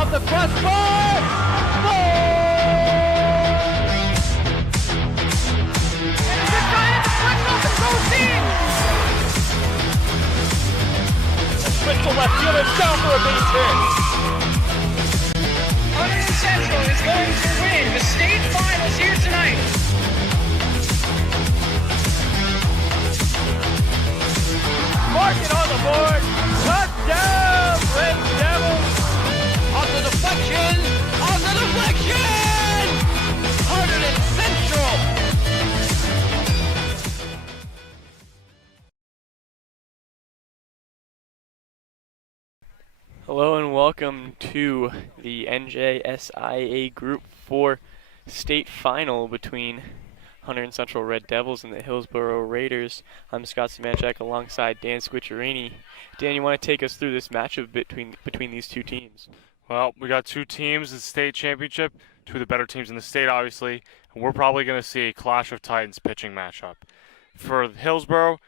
off the crossbar. Switch to left field and down for a base hit. Hunterdon Central is going to win the state finals here tonight. Mark it on the board. Touchdown, Red Devils. On the deflection. On the deflection. Hunterdon Central. Hello and welcome to the NJSIA Group 4 state final between Hunterdon Central Red Devils and the Hillsboro Raiders. I'm Scott Semanchak alongside Dan Squicciarini. Dan, you want to take us through this matchup between these two teams? Well, we got two teams in the state championship, two of the better teams in the state, obviously, and we're probably going to see a Clash of Titans pitching matchup. For Hillsboro,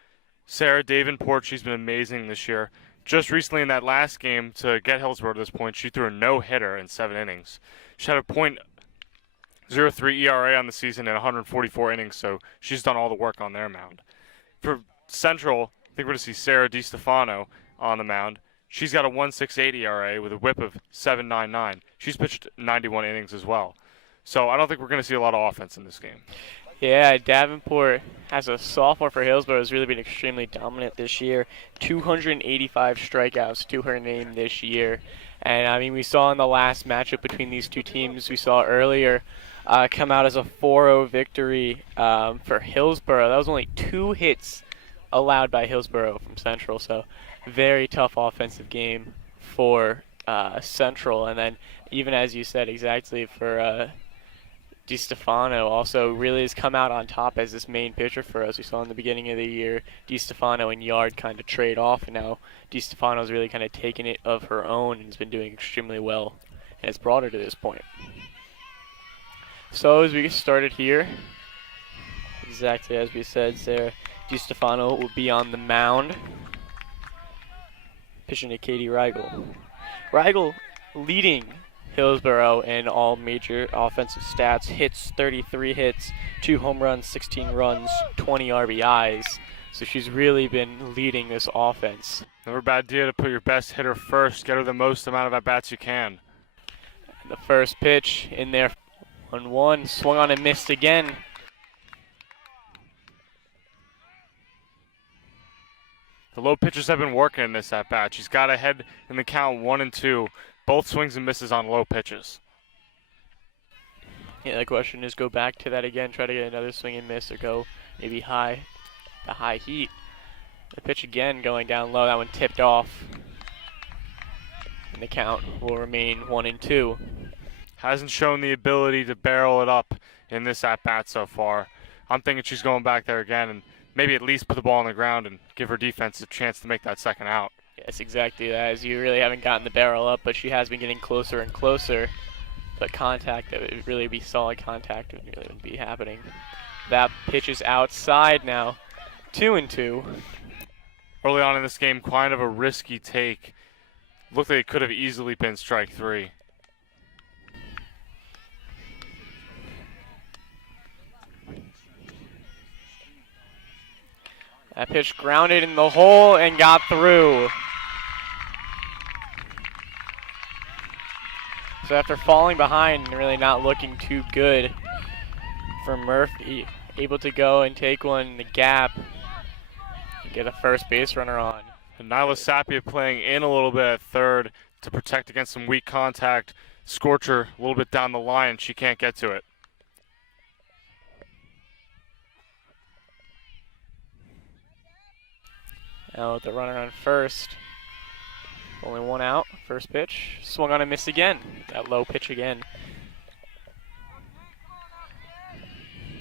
Sarah Davenport, she's been amazing this year. Just recently in that last game to get Hillsboro to this point, she threw a no-hitter in 7 innings. She had a .03 ERA on the season in 144 innings, so she's done all the work on their mound. For Central, I think we're going to see Sarah DiStefano on the mound. She's got a 1.68 ERA with a whip of 7.99. She's pitched 91 innings as well. So I don't think we're going to see a lot of offense in this game. Yeah, Davenport, as a sophomore for Hillsboro, has really been extremely dominant this year. 285 strikeouts to her name this year. And, I mean, we saw in the last matchup between these two teams, we saw earlier, come out as a 4-0 victory for Hillsboro. That was only 2 hits allowed by Hillsboro from Central. So, very tough offensive game for Central. And then, even as you said, exactly for DiStefano also really has come out on top as this main pitcher for us. We saw in the beginning of the year DiStefano and Yard kind of trade off, and now DiStefano's really kind of taken it of her own and has been doing extremely well, and it's brought her to this point. So as we get started here, exactly as we said, Sarah DiStefano will be on the mound, pitching to Katie Reigel. Reigel leading Hillsboro in all major offensive stats, hits 33 hits, 2 home runs, 16 runs, 20 RBIs. So she's really been leading this offense. Never a bad idea to put your best hitter first, get her the most amount of at-bats you can. And the first pitch in there, 1-1, swung on and missed again. The low pitchers have been working in this at-bat. She's got ahead in the count 1-2. Both swings and misses on low pitches. Yeah, the question is go back to that again, try to get another swing and miss, or go maybe high, the high heat. The pitch again going down low, that one tipped off. And the count will remain 1-2. Hasn't shown the ability to barrel it up in this at-bat so far. I'm thinking she's going back there again and maybe at least put the ball on the ground and give her defense a chance to make that second out. Yes, exactly that. As you really haven't gotten the barrel up, but she has been getting closer and closer. But contact, that would really be solid contact, would really be happening. That pitch is outside now, 2-2. Early on in this game, kind of a risky take. Looked like it could have easily been strike 3. That pitch grounded in the hole and got through. So after falling behind and really not looking too good for Murphy, able to go and take one in the gap and get a first base runner on. And Nyla Sapia playing in a little bit at third to protect against some weak contact. Scorcher a little bit down the line. She can't get to it. Now with the runner on first. Only one out. First pitch. Swung on and missed again. That low pitch again.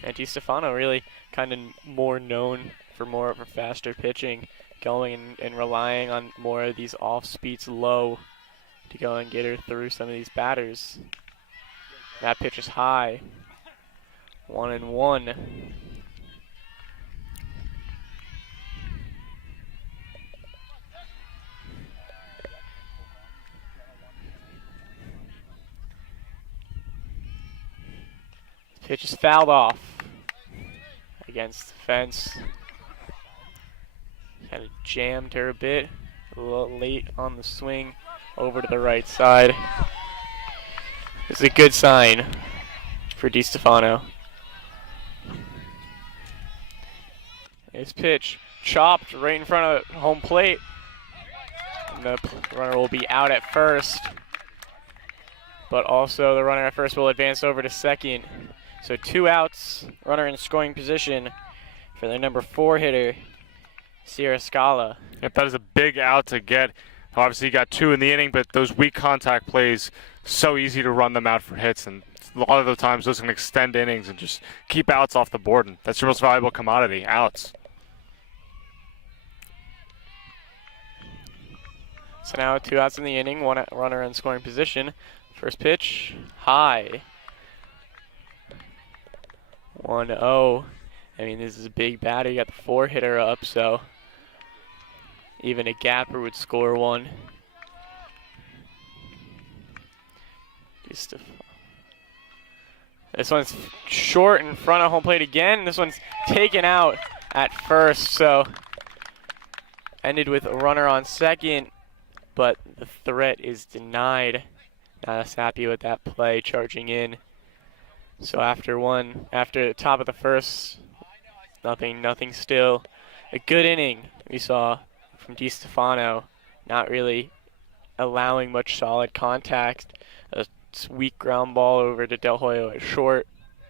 And DiStefano really kind of more known for more of her faster pitching, going and relying on more of these off speeds low to go and get her through some of these batters. That pitch is high. 1-1. Pitch is fouled off against the fence. Kind of jammed her a bit. A little late on the swing over to the right side. It's a good sign for DiStefano. His pitch chopped right in front of home plate. And the runner will be out at first. But also the runner at first will advance over to second. So 2 outs, runner in scoring position for the number 4 hitter, Sierra Scala. Yep, that is a big out to get. Obviously, you got 2 in the inning, but those weak contact plays, so easy to run them out for hits. And a lot of the times, those can extend innings and just keep outs off the board. And that's your most valuable commodity, outs. So now 2 outs in the inning, 1 runner in scoring position. First pitch, high. 1-0. I mean, this is a big batter. You got the 4 hitter up, so even a gapper would score 1. This one's short in front of home plate again. This one's taken out at first, so ended with a runner on second, but the threat is denied. Not as happy with that play, charging in. So after the top of the first, nothing still. A good inning we saw from DiStefano, not really allowing much solid contact. A weak ground ball over to Del Hoyo at short.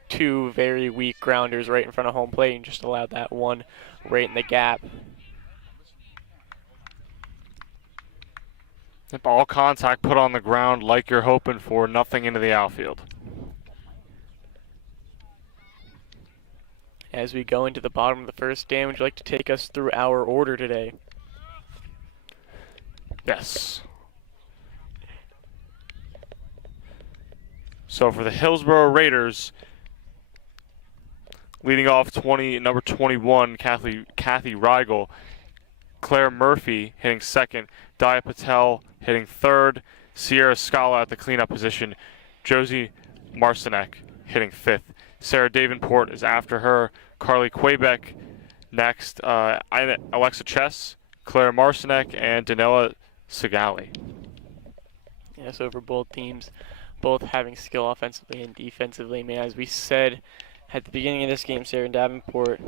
2 very weak grounders right in front of home plate and just allowed that 1 right in the gap. If all contact put on the ground like you're hoping for, nothing into the outfield. As we go into the bottom of the first, Dan, would you like to take us through our order today? Yes. So for the Hillsboro Raiders, leading off number 21, Kathy Rigel, Claire Murphy hitting second, Dia Patel hitting third, Sierra Scala at the cleanup position, Josie Marcinek hitting fifth. Sarah Davenport is after her, Carly Quebec next, Alexa Chess, Claire Marcinek, and Danella Sigali. Yes, over both teams, both having skill offensively and defensively. I mean, as we said at the beginning of this game, Sarah Davenport,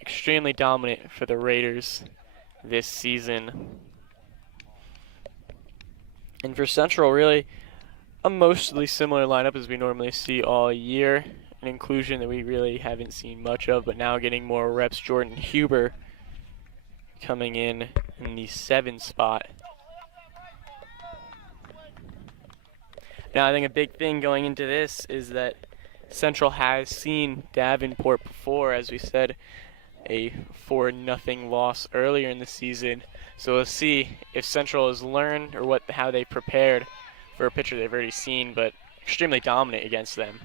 extremely dominant for the Raiders this season. And for Central, really a mostly similar lineup as we normally see all year. An inclusion that we really haven't seen much of, but now getting more reps. Jordan Huber coming in the 7 spot. Now I think a big thing going into this is that Central has seen Davenport before, as we said, a 4-0 loss earlier in the season. So we'll see if Central has learned or how they prepared for a pitcher they've already seen, but extremely dominant against them.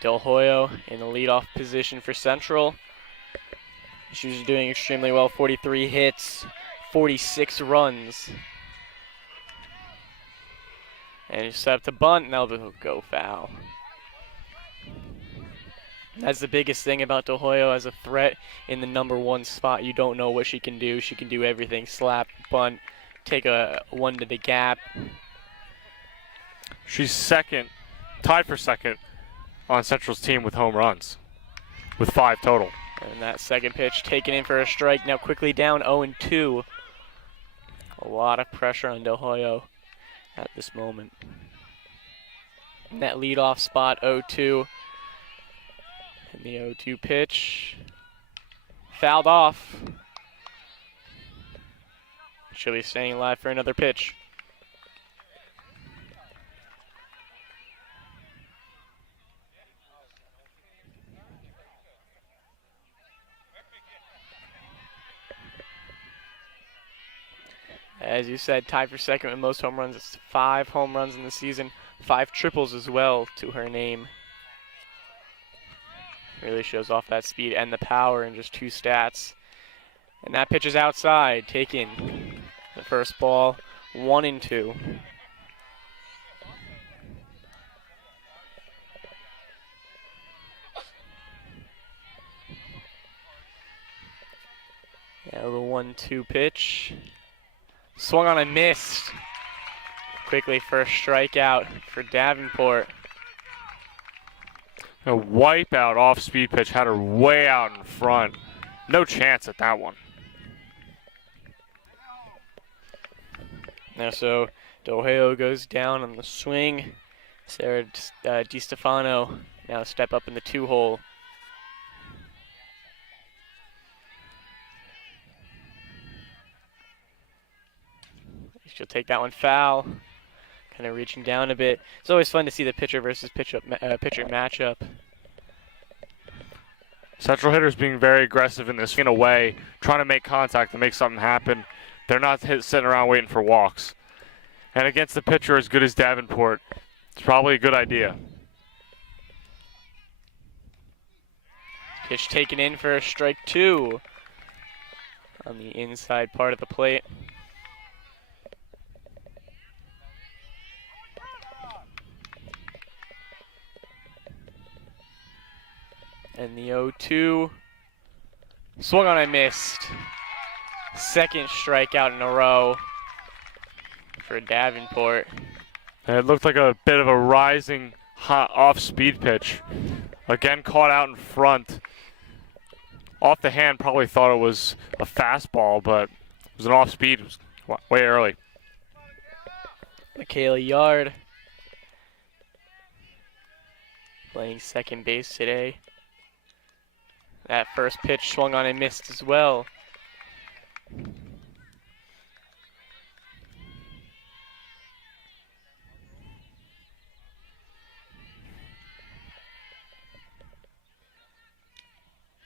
Del Hoyo in the leadoff position for Central. She's doing extremely well, 43 hits, 46 runs. And she's set up to bunt, and that'll go foul. That's the biggest thing about Del Hoyo as a threat in the number 1 spot. You don't know what she can do. She can do everything: slap, bunt, take a 1 to the gap. She's second, tied for second on Central's team with home runs, with 5 total. And that second pitch taken in for a strike. Now quickly down 0-2. A lot of pressure on Del Hoyo at this moment. And that leadoff spot, 0-2. And the 0-2 pitch fouled off. She'll be staying alive for another pitch. As you said, tied for second with most home runs. It's 5 home runs in the season, 5 triples as well to her name. Really shows off that speed and the power in just 2 stats. And that pitch is outside, taken. The first ball, 1-2. Now the 1-2 pitch. Swung on and missed. Quickly first strikeout for Davenport. A wipeout off-speed pitch had her way out in front. No chance at that one. Now so Doheo goes down on the swing. Sarah DiStefano now step up in the 2-hole. She'll take that one foul. Kind of reaching down a bit. It's always fun to see the pitcher versus pitcher matchup. Central hitters being very aggressive in this in a way, trying to make contact and make something happen. They're not sitting around waiting for walks. And against the pitcher as good as Davenport, it's probably a good idea. Pitch taken in for strike 2 on the inside part of the plate. And the 0-2 swung on and missed. Second strikeout in a row for Davenport. And it looked like a bit of a rising hot off-speed pitch. Again, caught out in front. Off the hand, probably thought it was a fastball, but it was an off-speed. It was way early. Michaela Yard playing second base today. That first pitch swung on and missed as well.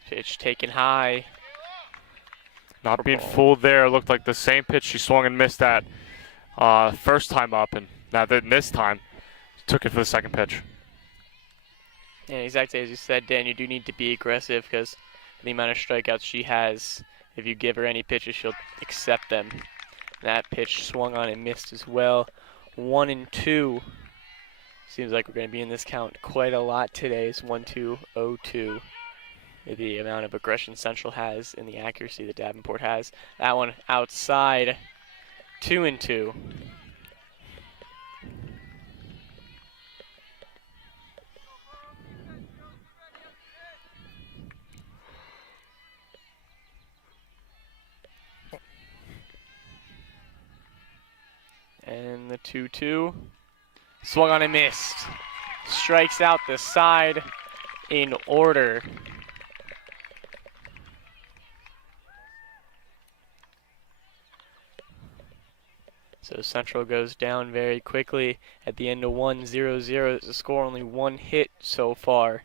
Pitch taken high. Not being fooled there. It looked like the same pitch she swung and missed at first time up, and now this time took it for the second pitch. Yeah, exactly as you said, Dan, you do need to be aggressive because the amount of strikeouts she has, if you give her any pitches, she'll accept them. That pitch swung on and missed as well. 1-2. Seems like we're going to be in this count quite a lot today. It's 1-2, 0-2. The amount of aggression Central has and the accuracy that Davenport has. That one outside, 2-2. And the 2-2. Swung on and missed. Strikes out the side in order. So Central goes down very quickly at the end of 1-0-0. It's a score, only one hit so far.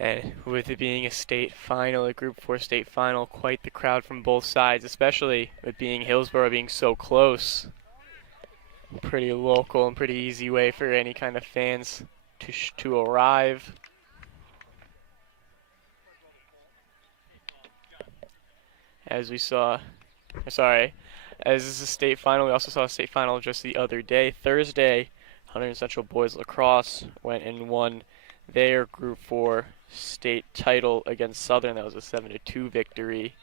And with it being a state final, a Group 4 state final, quite the crowd from both sides, especially with being Hillsboro being so close. Pretty local and pretty easy way for any kind of fans to arrive. As we saw, as this is a state final, we also saw a state final just the other day. Thursday, Hunterdon Central Boys Lacrosse went and won their Group 4 state title against Southern. That was a 7-2 victory.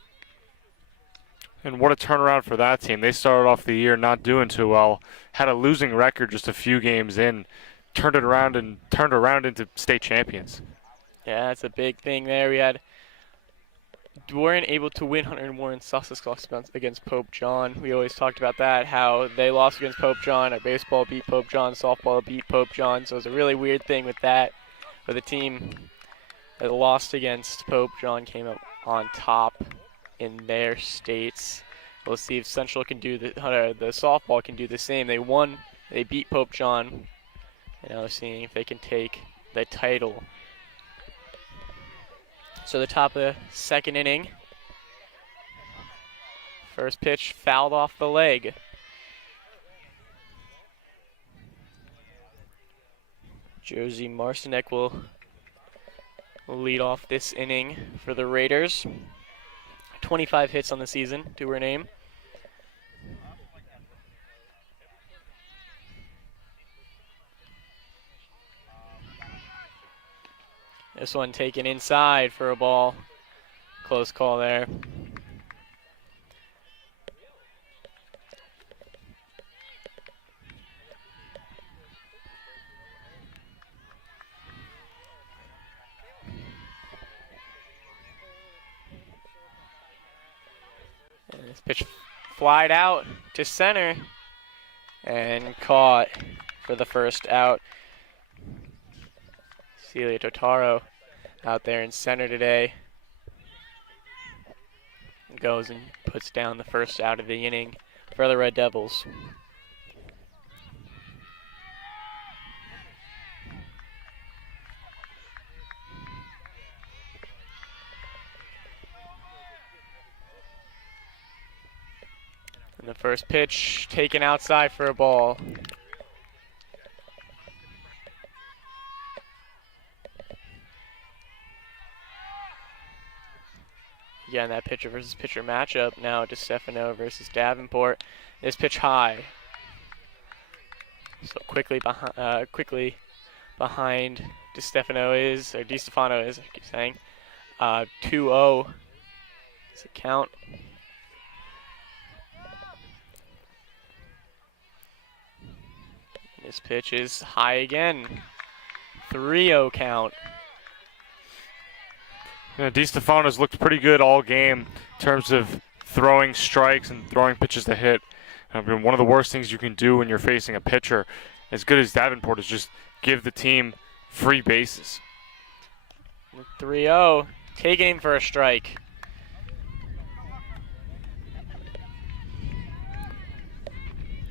And what a turnaround for that team. They started off the year not doing too well, had a losing record just a few games in, turned around into state champions. Yeah, that's a big thing there. We weren't able to win Hunterdon Warren Sussex against Pope John. We always talked about that, how they lost against Pope John, our baseball beat Pope John, softball beat Pope John. So it was a really weird thing with that, where the team that lost against Pope John came up on top in their states. We'll see if Central can do the softball can do the same. They beat Pope John, and now we're seeing if they can take the title. So the top of the second inning. First pitch fouled off the leg. Josie Marcinek will will lead off this inning for the Raiders. 25 hits on the season to her name. This one taken inside for a ball. Close call there. And this pitch flied out to center and caught for the first out. Celia Totaro out there in center today. Goes and puts down the first out of the inning for the Red Devils. And the first pitch taken outside for a ball. Again, that pitcher versus pitcher matchup now. DeStefano versus Davenport. This pitch high. So quickly behind DeStefano is, or DeStefano is, I keep saying. 2-0 is the count. This pitch is high again. 3-0 count. Yeah, DeStefano's looked pretty good all game in terms of throwing strikes and throwing pitches to hit. I mean, one of the worst things you can do when you're facing a pitcher as good as Davenport is just give the team free bases. 3-0, taking him for a strike.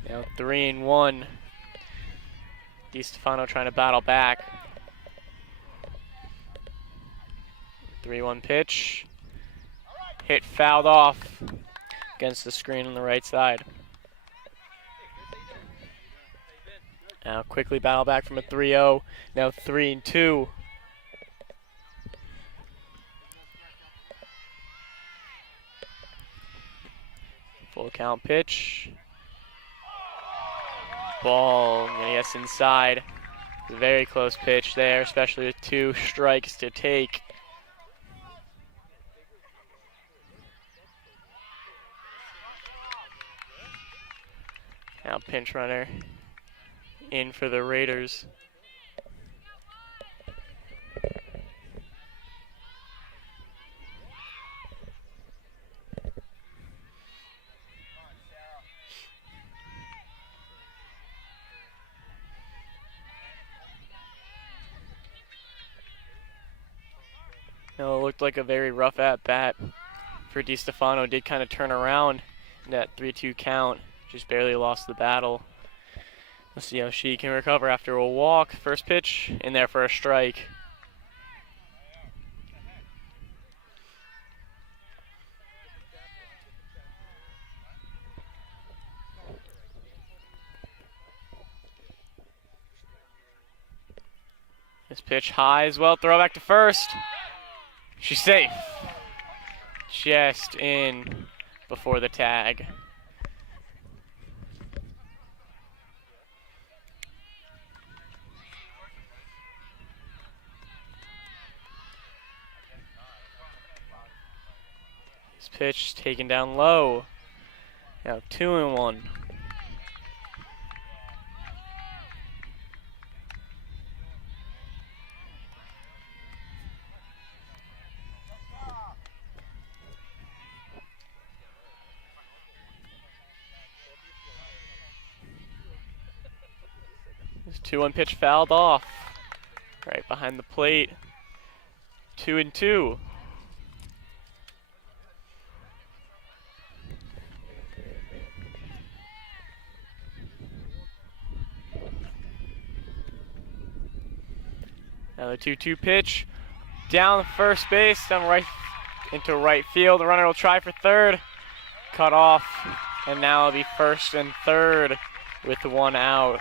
Now 3-1. DeStefano trying to battle back. 3-1 pitch. Hit fouled off against the screen on the right side. Now quickly battle back from a 3-0. Now 3-2. Full count pitch. Ball, yes, inside. Very close pitch there, especially with 2 strikes to take. Now pinch runner in for the Raiders. Now it looked like a very rough at-bat for DeStefano. Did kind of turn around in that 3-2 count. Just barely lost the battle. Let's see how she can recover after a walk. First pitch in there for a strike. This pitch high as well. Throw back to first. She's safe. Just in before the tag. This pitch taken down low. Now 2-1. This 2-1 pitch fouled off. Right behind the plate. 2-2. Another 2-2 pitch. Down first base, down right into right field. The runner will try for third. Cut off. And now it'll be first and third with 1 out.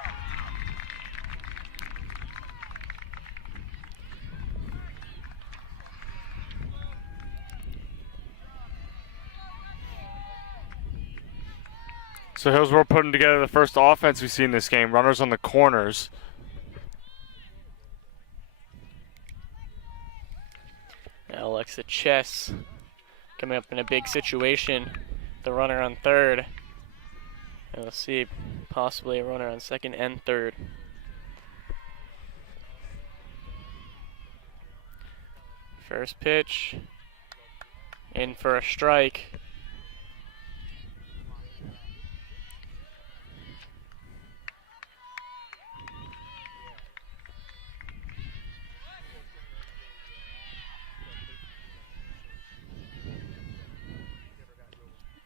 So Hillsboro putting together the first offense we see in this game. Runners on the corners. Now Alexa Chess coming up in a big situation. The runner on third. And we'll see possibly a runner on second and third. First pitch. In for a strike.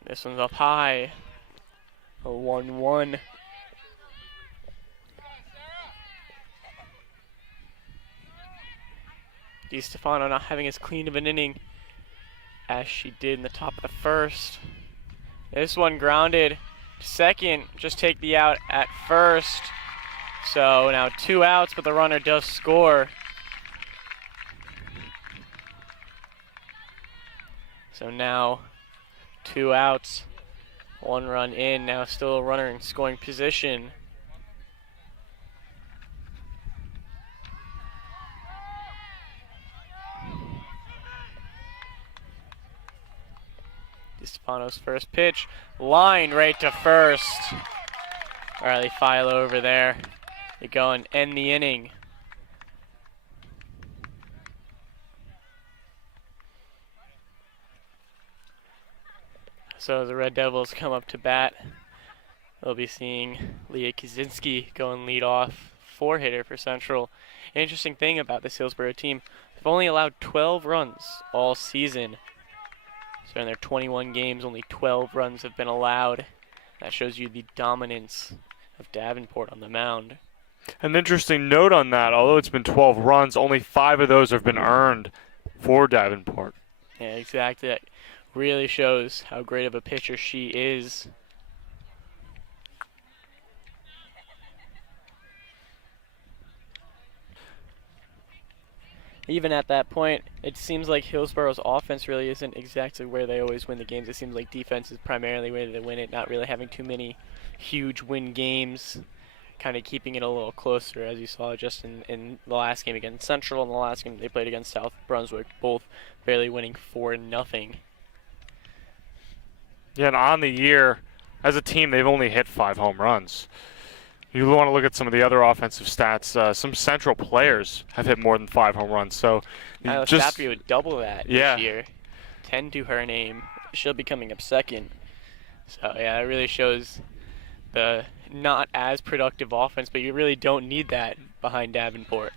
This one's up high. A 1-1. DiStefano not having as clean of an inning as she did in the top of the first. This one grounded to second. Just take the out at first. So now 2 outs, but the runner does score. So now 2 outs, 1 run in. Now still a runner in scoring position. DiStefano's first pitch, line right to first. Riley Philo over there. They go and end the inning. So the Red Devils come up to bat. They'll be seeing Leah Kaczynski go and lead off 4-hitter for Central. An interesting thing about this Hillsboro team, they've only allowed 12 runs all season. So in their 21 games, only 12 runs have been allowed. That shows you the dominance of Davenport on the mound. An interesting note on that, although it's been 12 runs, only 5 of those have been earned for Davenport. Yeah, exactly. That really shows how great of a pitcher she is. Even at that point, it seems like Hillsboro's offense really isn't exactly where they always win the games. It seems like defense is primarily where they win it, not really having too many huge win games, kind of keeping it a little closer, as you saw just in the last game against Central and the last game they played against South Brunswick, both barely winning 4-0. Yeah, and on the year, as a team, they've only hit 5 home runs. You want to look at some of the other offensive stats. Some Central players have hit more than 5 home runs. So Sappi would double that yeah. this year. 10 to her name. She'll be coming up second. So yeah, it really shows the not as productive offense, but you really don't need that behind Davenport.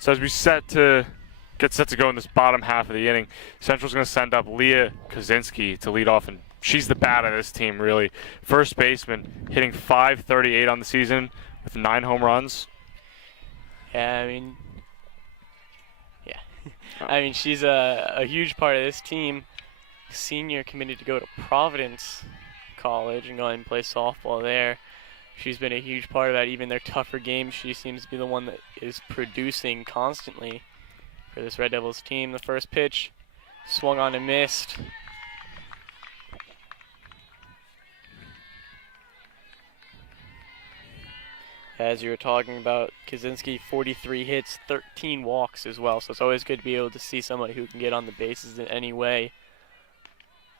So as we get set to go in this bottom half of the inning, Central's going to send up Leah Kaczynski to lead off, and she's the bat of this team, really. First baseman, hitting .538 on the season with 9 home runs. Yeah, I mean, she's a huge part of this team. Senior, committed to go to Providence College and go and play softball there. She's been a huge part of that. Even their tougher games, she seems to be the one that is producing constantly for this Red Devils team. The first pitch, swung on and missed. As you were talking about, Kaczynski, 43 hits, 13 walks as well. So it's always good to be able to see somebody who can get on the bases in any way.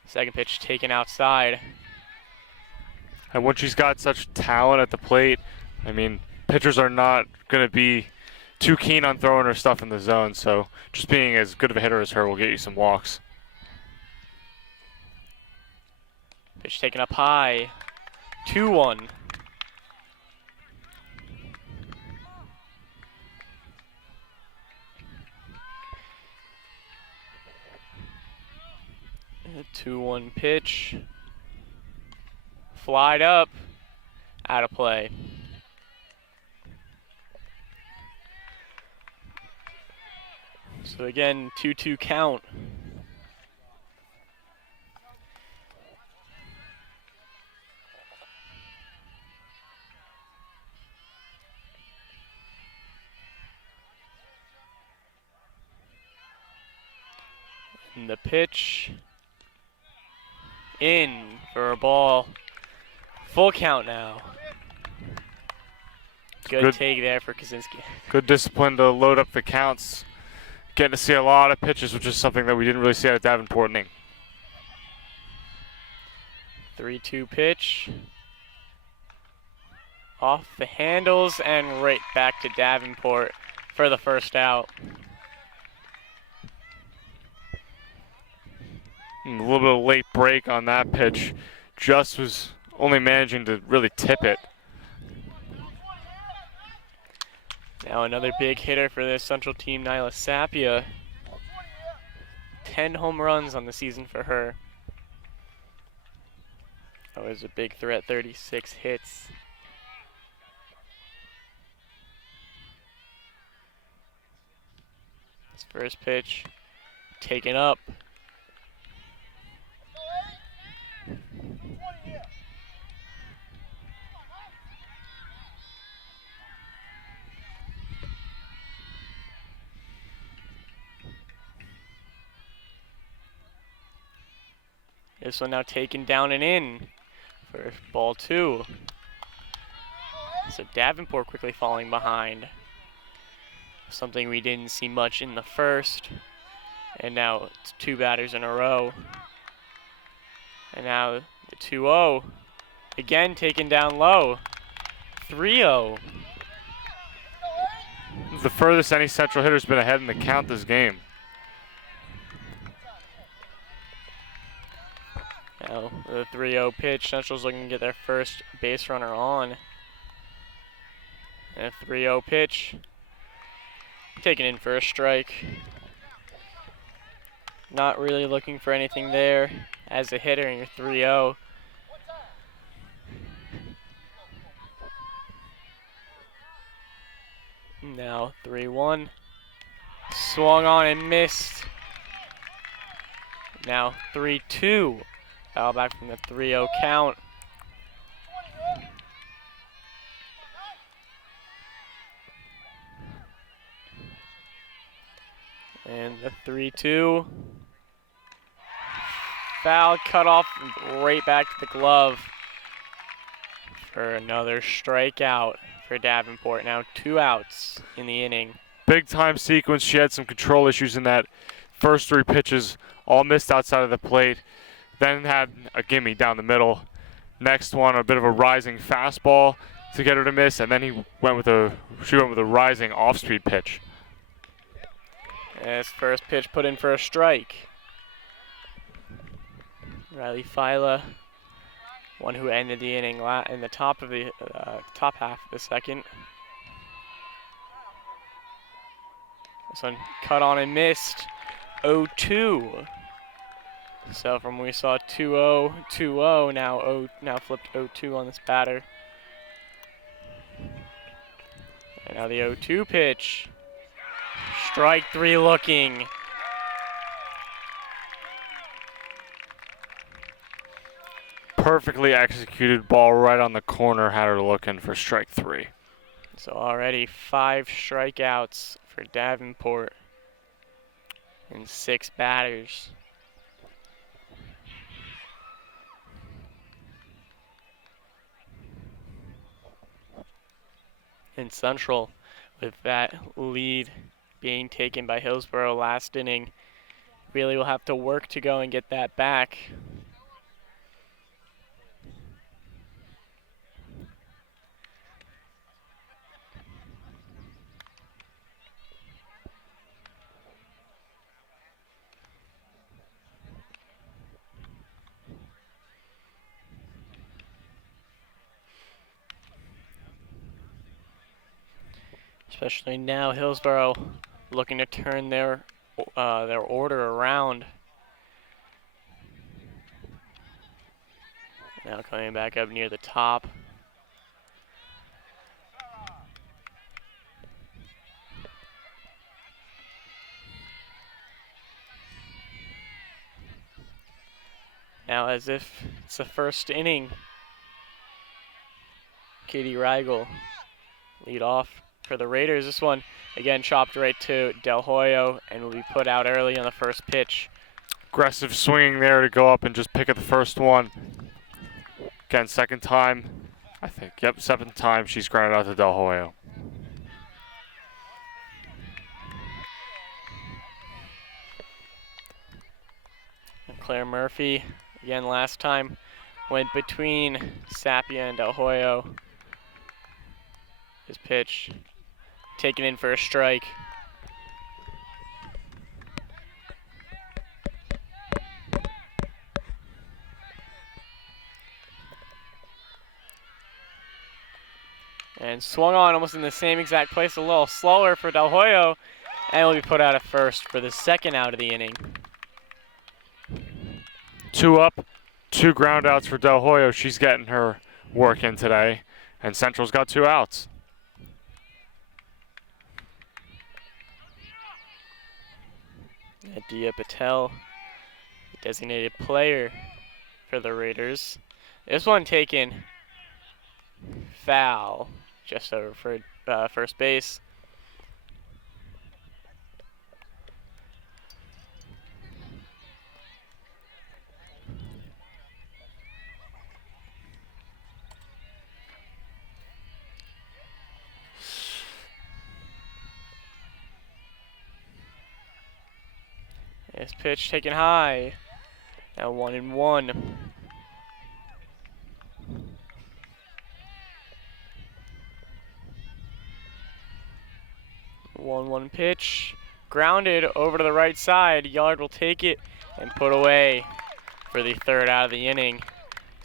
Second pitch taken outside. And when she's got such talent at the plate, I mean, pitchers are not going to be too keen on throwing her stuff in the zone. So just being as good of a hitter as her will get you some walks. Pitch taken up high. 2-1. A 2-1 pitch. Flied up. Out of play. So again, 2-2 count. And the pitch. In for a ball. Full count now. Good take there for Kaczynski. Good discipline to load up the counts. Getting to see a lot of pitches, which is something that we didn't really see out of Davenport inning. 3-2 pitch. Off the handles and right back to Davenport for the first out. A little bit of late break on that pitch. Just was only managing to really tip it. Now another big hitter for this Central team, Nyla Sapia. 10 home runs on the season for her. That was a big threat, 36 hits. His first pitch, taken up. This one now taken down and in for ball 2. So Davenport quickly falling behind. Something we didn't see much in the first. And now it's 2 batters in a row. And now the 2-0. Again taken down low. 3-0. The furthest any Central hitter's been ahead in the count this game. Now the 3-0 pitch. Central's looking to get their first base runner on. And a 3-0 pitch. Taken in for a strike. Not really looking for anything there as a hitter in your 3-0. Now 3-1. Swung on and missed. Now 3-2. Foul back from the 3-0 count. And the 3-2. Foul cut off right back to the glove for another strikeout for Davenport. Now 2 outs in the inning. Big time sequence. She had some control issues in that first 3 pitches, all missed outside of the plate. Then had a gimme down the middle. Next one, a bit of a rising fastball to get her to miss, and then she went with a rising off-speed pitch. And his first pitch put in for a strike. Riley Fila, one who ended the inning in the top of the top half of the second. This one cut on and missed. 0-2. So from we saw 2-0, 2-0, now flipped 0-2 on this batter. And now the 0-2 pitch. Strike 3 looking. Perfectly executed ball right on the corner, had her looking for strike 3. So already 5 strikeouts for Davenport and 6 batters. In Central, with that lead being taken by Hillsboro last inning, really will have to work to go and get that back. Especially now, Hillsboro looking to turn their order around. Now coming back up near the top. Now as if it's the first inning, Katie Rigel lead off for the Raiders. This one, again, chopped right to Del Hoyo and will be put out early on the first pitch. Aggressive swinging there to go up and just pick at the first one. Again, second time, I think. Yep, seventh time she's grounded out to Del Hoyo. And Claire Murphy, again last time, went between Sapia and Del Hoyo. His pitch taken in for a strike. And swung on almost in the same exact place, a little slower for Del Hoyo, and will be put out at first for the second out of the inning. 2 up, 2 ground outs for Del Hoyo. She's getting her work in today. And Central's got 2 outs. Dia Patel, designated player for the Raiders. This one taken foul just over for first base. This pitch taken high. Now 1-1. One pitch, grounded over to the right side. Yard will take it and put away for the third out of the inning.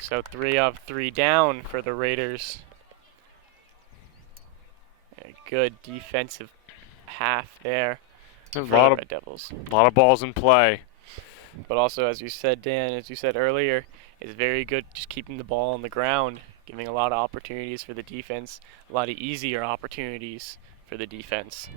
So 3 up, 3 down for the Raiders. A good defensive half there for the Red Devils. A lot of balls in play. But also, as you said, Dan, as you said earlier, is very good just keeping the ball on the ground, giving a lot of opportunities for the defense, a lot of easier opportunities for the defense.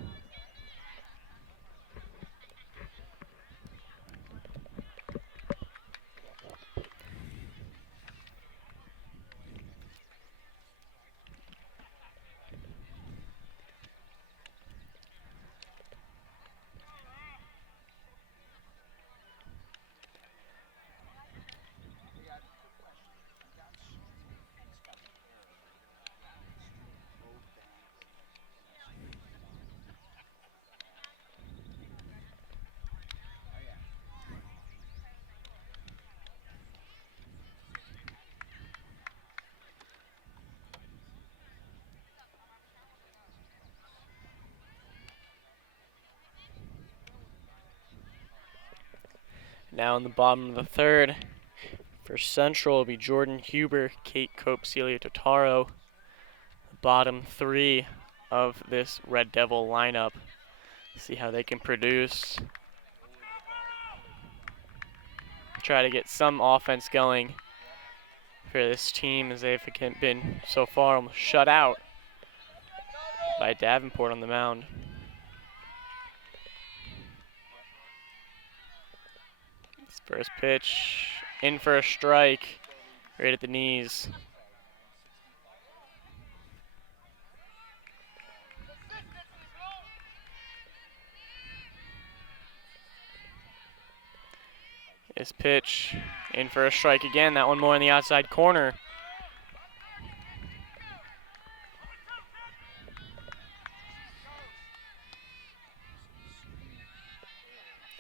Now in the bottom of the third, for Central will be Jordan Huber, Kate Cope, Celia Totaro. The bottom 3 of this Red Devil lineup. See how they can produce. Try to get some offense going for this team, as they've been so far almost shut out by Davenport on the mound. First pitch, in for a strike, right at the knees. This pitch, in for a strike again, that one more in the outside corner.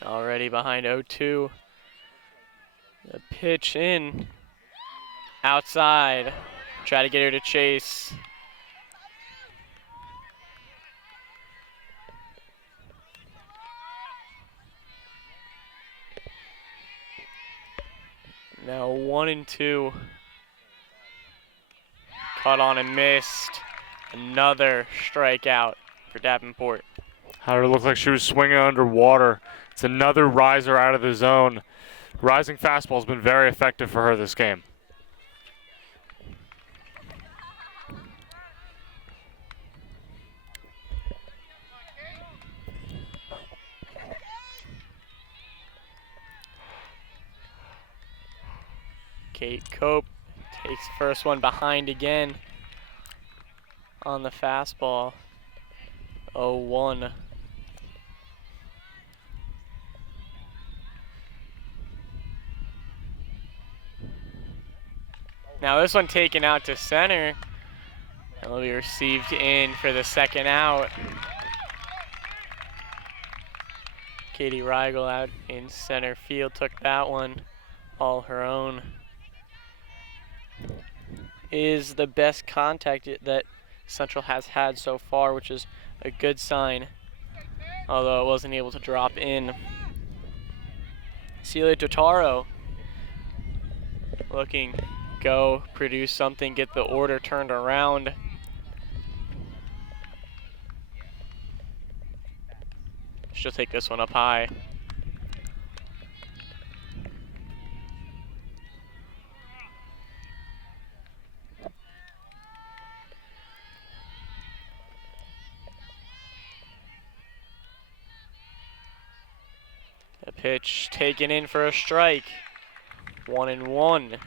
Already behind 0-2. The pitch in, outside, try to get her to chase. Now 1-2. Caught on and missed. Another strikeout for Davenport. How did it look like she was swinging underwater? It's another riser out of the zone. Rising fastball has been very effective for her this game. Kate Cope takes first one behind again on the fastball. 0-1. Now this one taken out to center. And will be received in for the second out. Katie Rigel out in center field took that one all her own. Is the best contact that Central has had so far, which is a good sign, although it wasn't able to drop in. Celia Totaro looking go produce something, get the order turned around. She'll take this one up high. The pitch taken in for a strike. 1-1.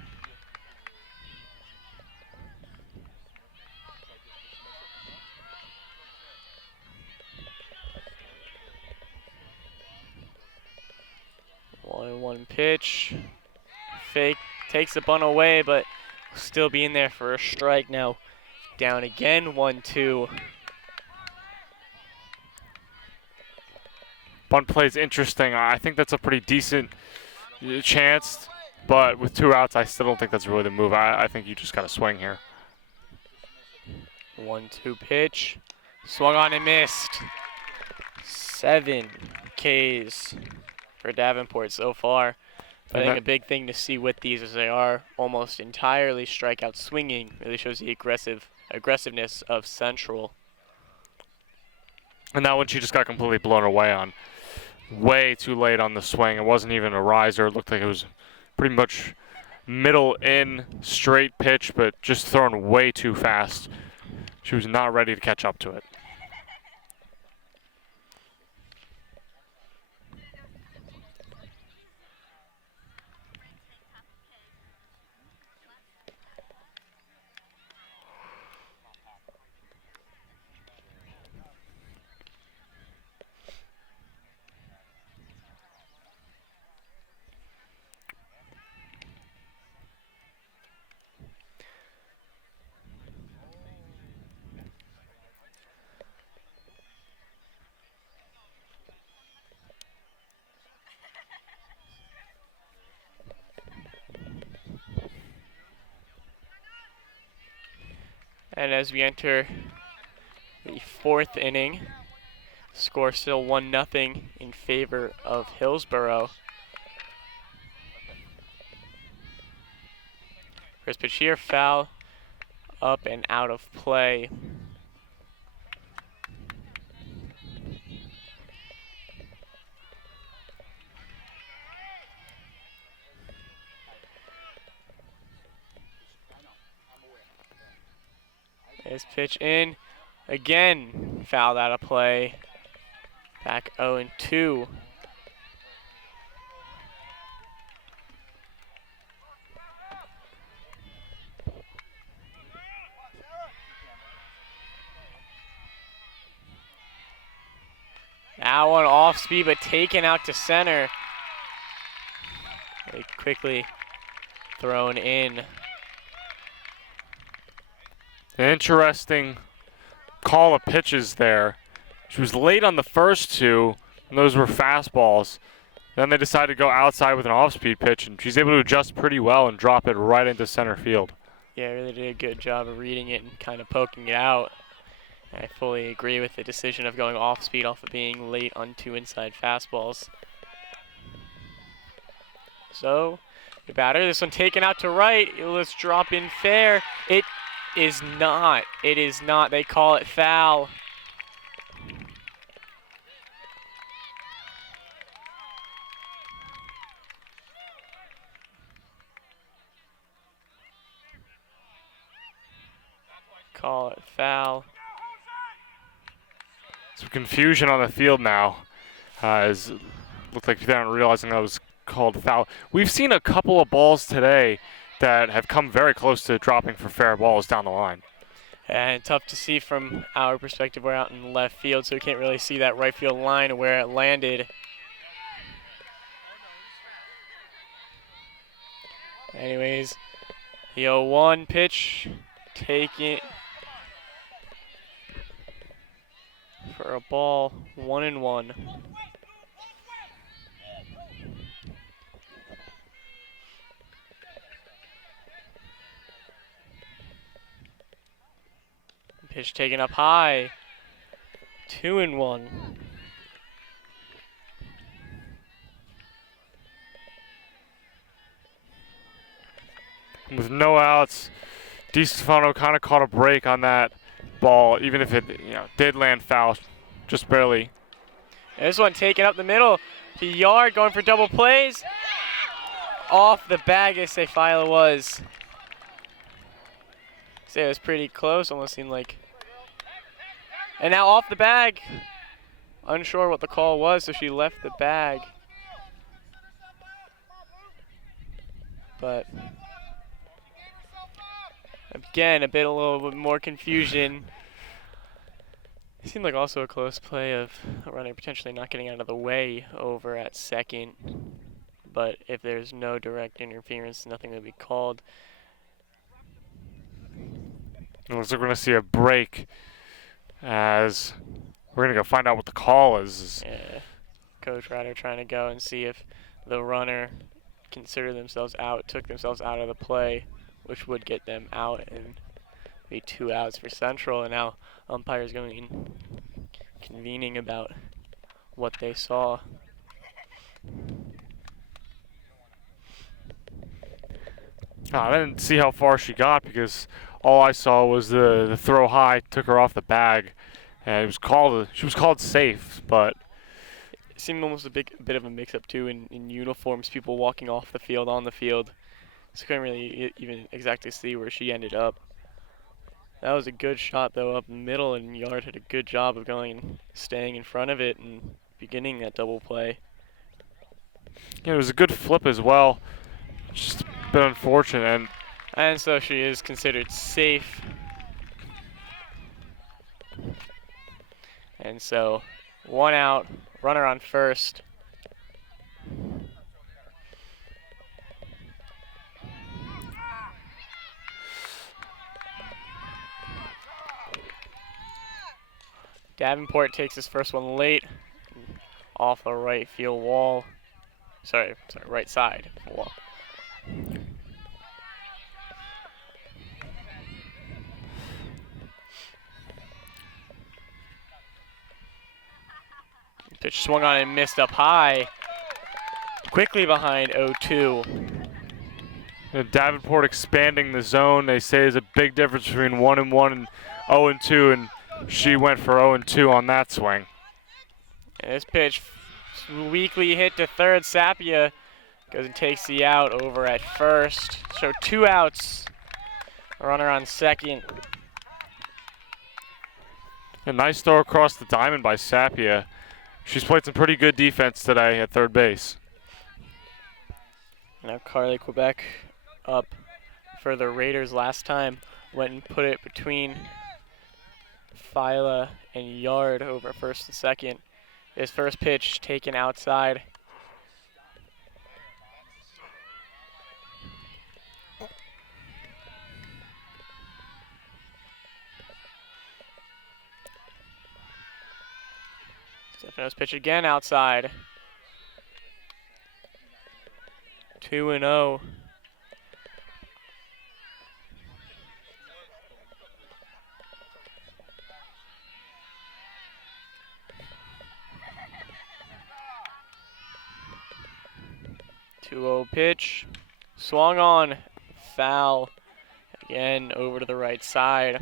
One pitch. Fake takes the bunt away, but still be in there for a strike. Now down again, 1-2. Bunt play is interesting. I think that's a pretty decent chance, but with 2 outs, I still don't think that's really the move. I think you just got to swing here. 1-2 pitch. Swung on and missed. 7 Ks for Davenport so far. But I think a big thing to see with these is they are almost entirely strikeout swinging. Really shows the aggressiveness of Central. And that one she just got completely blown away on. Way too late on the swing. It wasn't even a riser. It looked like it was pretty much middle in straight pitch, but just thrown way too fast. She was not ready to catch up to it. And as we enter the 4th inning, score still 1-0 in favor of Hillsboro. First pitch here, foul, up and out of play. This pitch in, again, fouled out of play. Back 0-2. That one off speed, but taken out to center. Very quickly thrown in. An interesting call of pitches there. She was late on the first 2, and those were fastballs. Then they decided to go outside with an off-speed pitch, and she's able to adjust pretty well and drop it right into center field. Yeah, really did a good job of reading it and kind of poking it out. I fully agree with the decision of going off speed off of being late on 2 inside fastballs. So, the batter, this one taken out to right. Let's drop in fair. It is not. It is not. They call it foul. Call it foul. Some confusion on the field now. As it looked like they aren't realizing that was called foul. We've seen a couple of balls today that have come very close to dropping for fair balls down the line. And tough to see from our perspective. We're out in left field, so we can't really see that right field line where it landed. Anyways, The 0-1 pitch, taken for a ball, 1-1. Pitch taken up high, 2-1. With no outs, DiStefano kind of caught a break on that ball, even if it did land foul, just barely. And this one taken up the middle to Yard, going for double plays. Off the bag, they say Fila was. Say it was pretty close, almost seemed like. And now off the bag. Unsure what the call was, so she left the bag. But again, a little bit more confusion. It seemed like also a close play of a runner potentially not getting out of the way over at second. But if there's no direct interference, nothing will be called. It looks like we're going to see a break as we're going to go find out what the call is. Yeah. Coach Ryder trying to go and see if the runner considered themselves out, took themselves out of the play, which would get them out and be 2 outs for Central. And now umpires going in, convening about what they saw. I didn't see how far she got because all I saw was the throw high took her off the bag, and she was called safe, but It seemed almost a bit of a mix-up too in uniforms, people walking off the field, on the field. So couldn't really even exactly see where she ended up. That was a good shot though up the middle, and Yard did a good job of going and staying in front of it and beginning that double play. it was a good flip as well. Just a bit unfortunate, And so she is considered safe. And so 1 out, runner on first. Davenport takes his first one late off the right field wall. Sorry, right side wall. Pitch swung on and missed up high. Quickly behind 0-2. Davenport expanding the zone. They say is a big difference between 1-1 and 0-2, and she went for 0-2 on that swing. And this pitch weakly hit to third. Sapia goes and takes the out over at first. So 2 outs. Runner on second. A nice throw across the diamond by Sapia. She's played some pretty good defense today at third base. Now Carly Quebec up for the Raiders. Last time went and put it between Fila and Yard over first and second. His first pitch taken outside. Stefano's pitch again outside. 2-0. Pitch, swung on, foul, again over to the right side.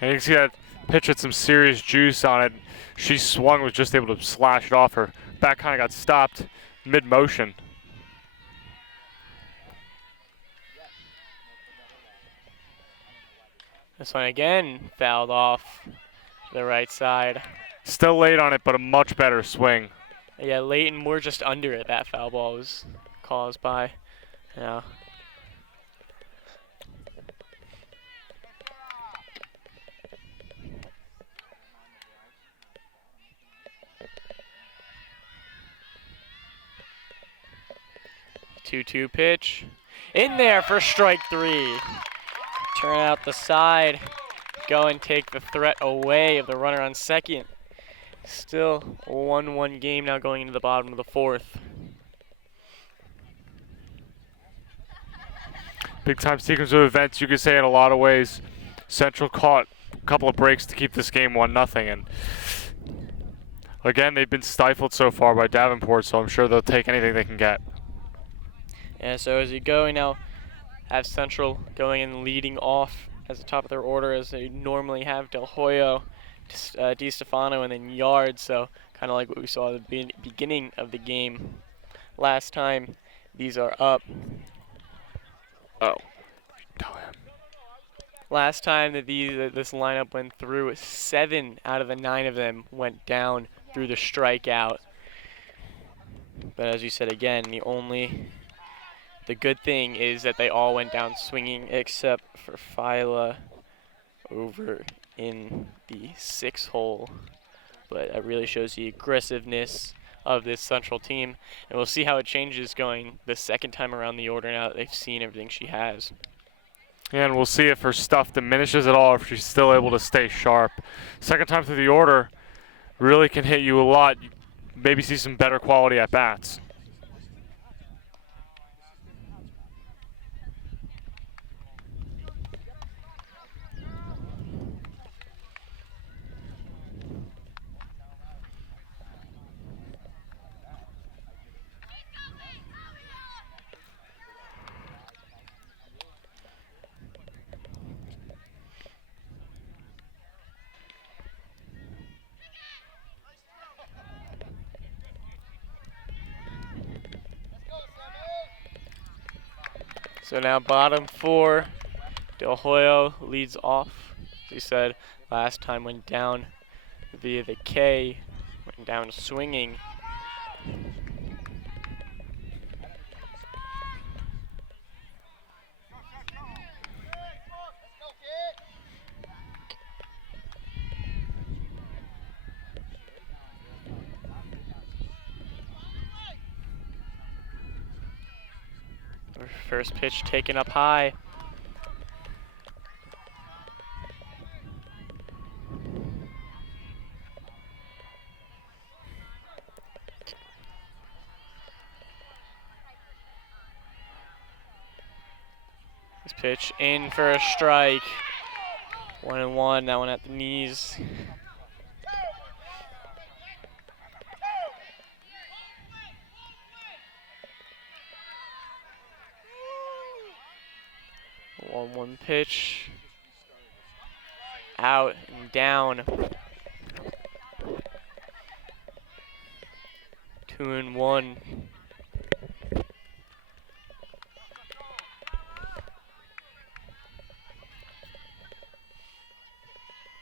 And you can see that pitch had some serious juice on it. She swung, was just able to slash it off. Her back kind of got stopped mid-motion. This one again fouled off to the right side. Still late on it, but a much better swing. Yeah, late and more just under it. That foul ball was caused by. Yeah. Two pitch. In there for strike 3. Turn out the side. Go and take the threat away of the runner on second. Still a 1-1 game now going into the bottom of the 4th. Big time sequence of events, you could say in a lot of ways. Central caught a couple of breaks to keep this game 1-0, and again, they've been stifled so far by Davenport, so I'm sure they'll take anything they can get. And so as you go, we now have Central going and leading off as the top of their order as they normally have Del Hoyo, Di Stefano, and then Yard. So kind of like what we saw at the beginning of the game last time. These are up. Oh. Tell him. Last time that this lineup went through, 7 out of the 9 of them went down through the strikeout. But as you said again, the good thing is that they all went down swinging except for Phyla over in the 6th hole. But that really shows the aggressiveness of this Central team. And we'll see how it changes going the second time around the order now that they've seen everything she has. And we'll see if her stuff diminishes at all, or if she's still able to stay sharp. Second time through the order really can hit you a lot. Maybe see some better quality at bats. So now bottom 4, Del Hoyo leads off. As you said, last time went down via the K, went down swinging. First pitch taken up high. This pitch in for a strike. 1-1, that one at the knees. One pitch, out and down. 2-1.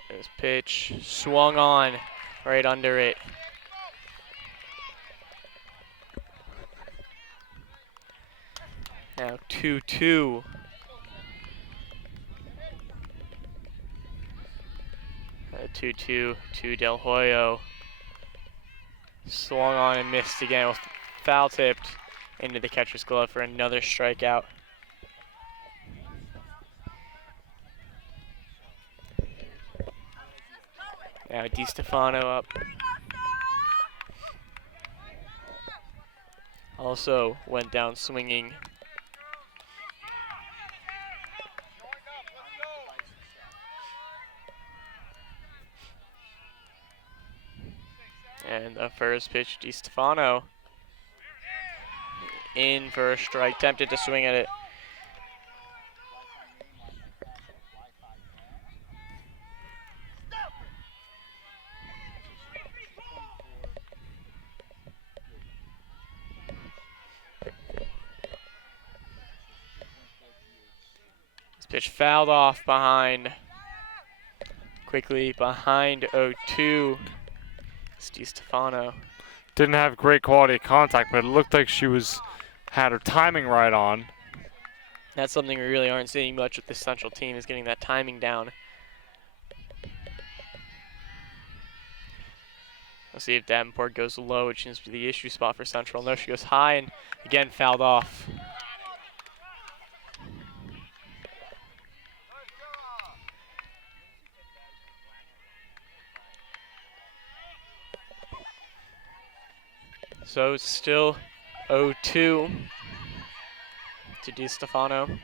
This pitch swung on right under it. Now 2-2. 2-2 to Del Hoyo. Swung on and missed again with foul tipped into the catcher's glove for another strikeout. Now Di Stefano up. Also went down swinging. And the first pitch, Di Stefano in for a strike, tempted to swing at it. This pitch fouled off behind, quickly behind 0-2. Di Stefano. Didn't have great quality contact, but it looked like she had her timing right on. That's something we really aren't seeing much with this Central team, is getting that timing down. Let's see if Davenport goes low, which seems to be the issue spot for Central. No, she goes high and again fouled off. So it's still 0-2 to DiStefano.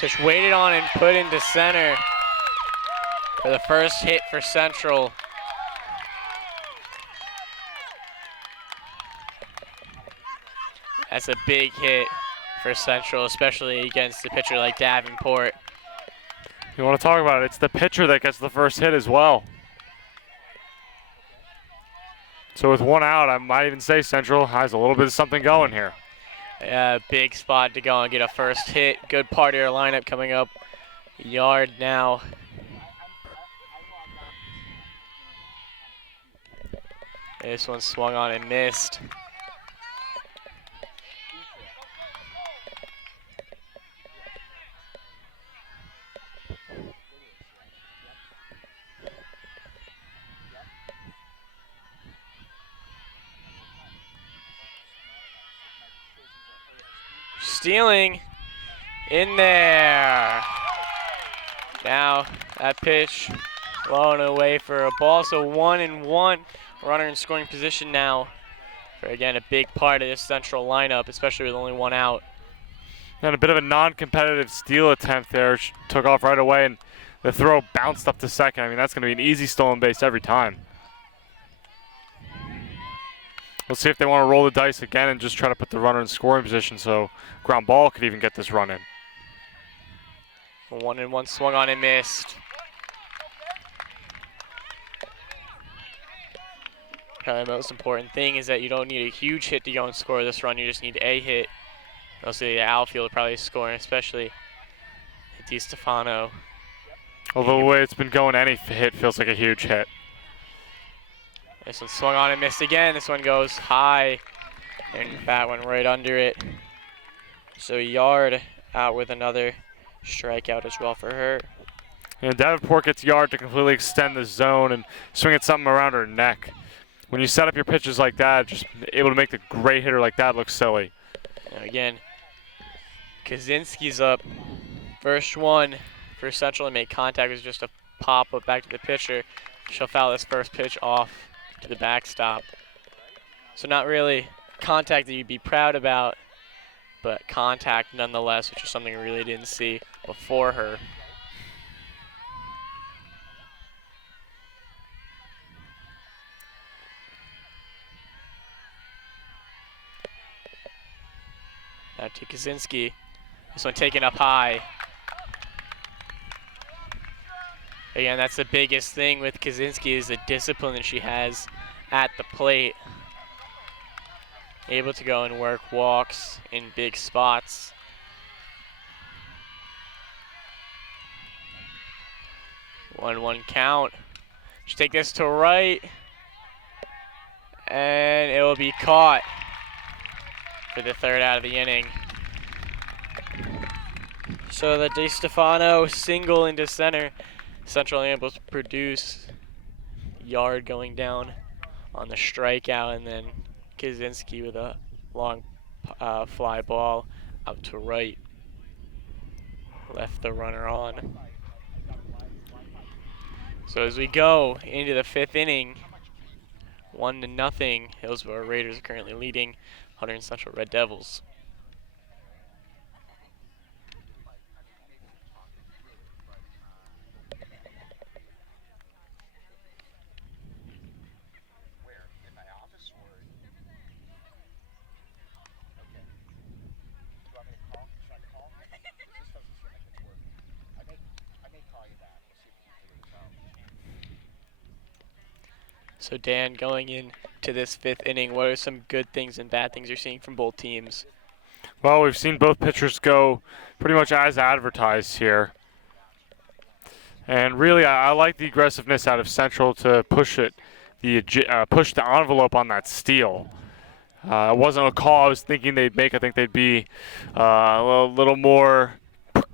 Pitch waited on and put into center for the first hit for Central. That's a big hit for Central, especially against a pitcher like Davenport. You want to talk about it, it's the pitcher that gets the first hit as well. So with one out, I might even say Central has a little bit of something going here. Big spot to go and get a first hit. Good part of your lineup coming up. Yard now. This one swung on and missed. Stealing in there. Now that pitch blown away for a ball. So 1-1. Runner in scoring position now. For again, a big part of this Central lineup, especially with only one out. And a bit of a non-competitive steal attempt there. Took off right away, and the throw bounced up to second. I mean, that's going to be an easy stolen base every time. We'll see if they want to roll the dice again and just try to put the runner in scoring position so ground ball could even get this run in. 1-1 swung on and missed. Probably the most important thing is that you don't need a huge hit to go and score this run. You just need a hit. Also, the outfield probably scoring, especially DiStefano. Although the way it's been going, any hit feels like a huge hit. This one swung on and missed again. This one goes high, and bat went right under it. So Yard out with another strikeout as well for her. And Davenport gets Yard to completely extend the zone and swing at something around her neck. When you set up your pitches like that, just able to make the great hitter like that look silly. And again, Kaczynski's up. First one for Central to make contact was just a pop-up back to the pitcher. She'll foul this first pitch off to the backstop. So not really contact that you'd be proud about, but contact nonetheless, which is something we really didn't see before her. Now to Kaczynski. This one taken up high. Again, that's the biggest thing with Kaczynski is the discipline that she has at the plate. Able to go and work walks in big spots. 1-1 count. She take this to right. And it will be caught for the third out of the inning. So the DiStefano single into center. Central able to produce. Yard going down on the strikeout, and then Kaczynski with a long fly ball out to right. Left the runner on. So as we go into the fifth inning, 1-0. Hillsboro Raiders are currently leading Hunterdon Central Red Devils. So Dan, going into this fifth inning, what are some good things and bad things you're seeing from both teams? Well, we've seen both pitchers go pretty much as advertised here. And really, I like the aggressiveness out of Central to push the envelope on that steal. It wasn't a call I was thinking they'd make. I think they'd be a little more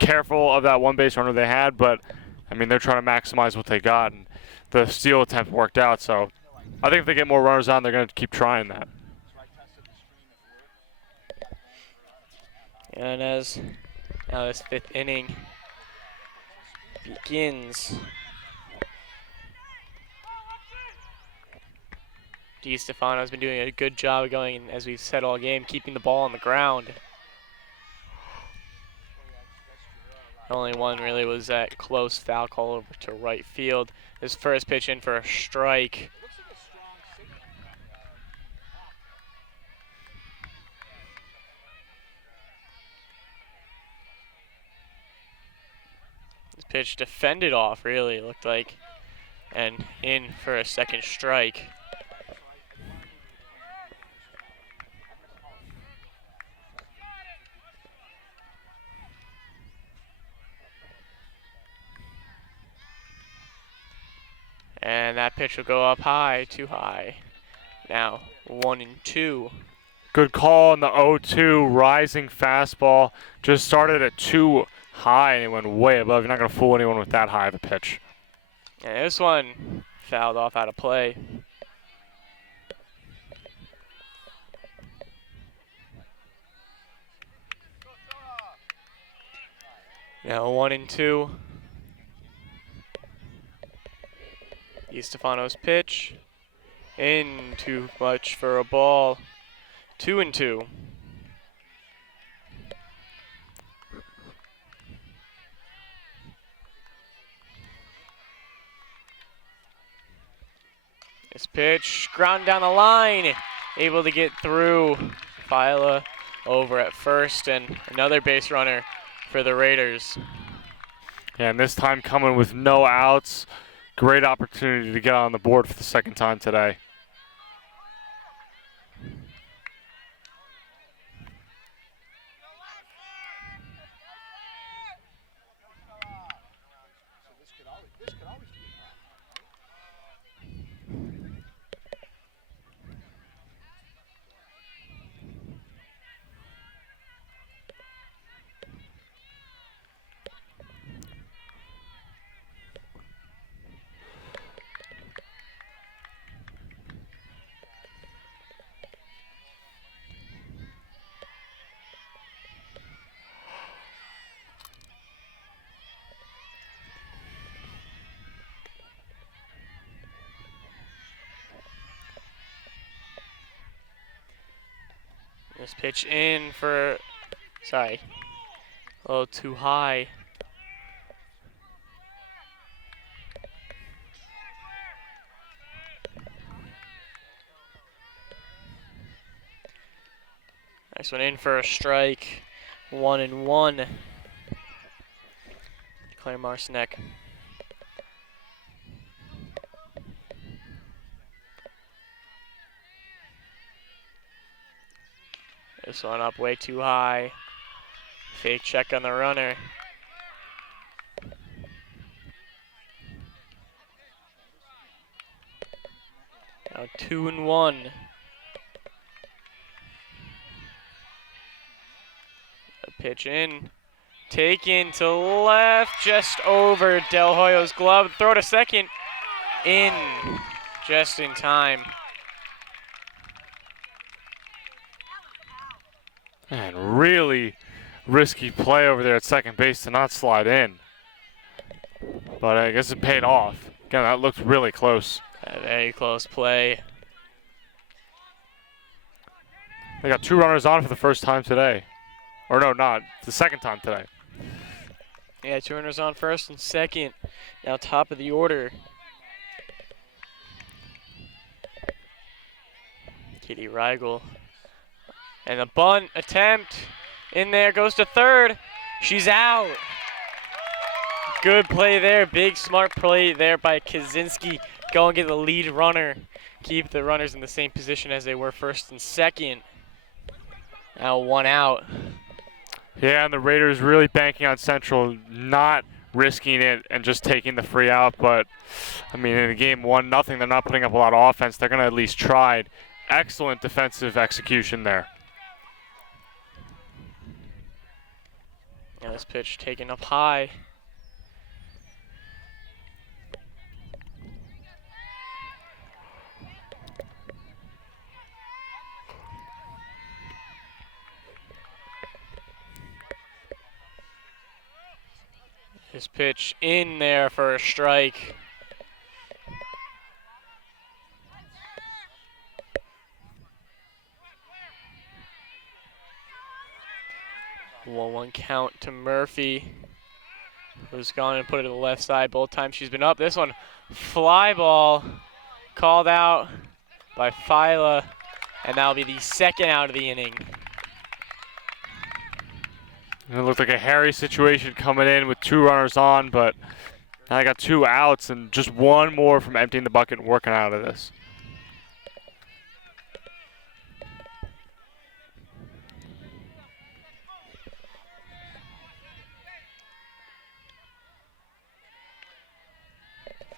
careful of that one base runner they had, but I mean, they're trying to maximize what they got, and the steal attempt worked out. So I think if they get more runners on, they're going to keep trying that. And as now this fifth inning, begins. DiStefano's been doing a good job of going, as we've said all game, keeping the ball on the ground. The only one really was that close foul call over to right field. His first pitch in for a strike. This pitch defended off, really, it looked like. And in for a second strike. And that pitch will go up high, too high. Now 1-2. Good call on the 0-2 rising fastball. Just started at too high and it went way above. You're not going to fool anyone with that high of a pitch. And this one fouled off out of play. Now 1-2. DiStefano's pitch. In too much for a ball. 2-2. This pitch, ground down the line, able to get through. Fila over at first, and another base runner for the Raiders. Yeah, and this time coming with no outs. Great opportunity to get on the board for the second time today. This pitch in for, sorry, a little too high. Nice one in for a strike. 1-1. Claire Marcinek. This one up way too high. Fake check on the runner. Now 2-1. A pitch in. Taken to left, just over Del Hoyo's glove. Throw to second. In. Just in time. And really risky play over there at second base to not slide in. But I guess it paid off. Again, that looked really close. A very close play. They got 2 runners on for the first time today. Or no, not. The second time today. Yeah, 2 runners on first and second. Now top of the order. Katie Rigel. And the bunt attempt in there, goes to third. She's out. Good play there. Big smart play there by Kaczynski. Go and get the lead runner. Keep the runners in the same position as they were first and second. Now 1 out. Yeah, and the Raiders really banking on Central, not risking it and just taking the free out. But, I mean, in a game 1-0, they're not putting up a lot of offense. They're going to at least try. Excellent defensive execution there. Now this pitch taken up high. This pitch in there for a strike. One count to Murphy, who's gone and put it to the left side both times she's been up. This one, fly ball, called out by Phyla, and that'll be the second out of the inning. It looked like a hairy situation coming in with 2 runners on, but now I got 2 outs and just 1 more from emptying the bucket and working out of this.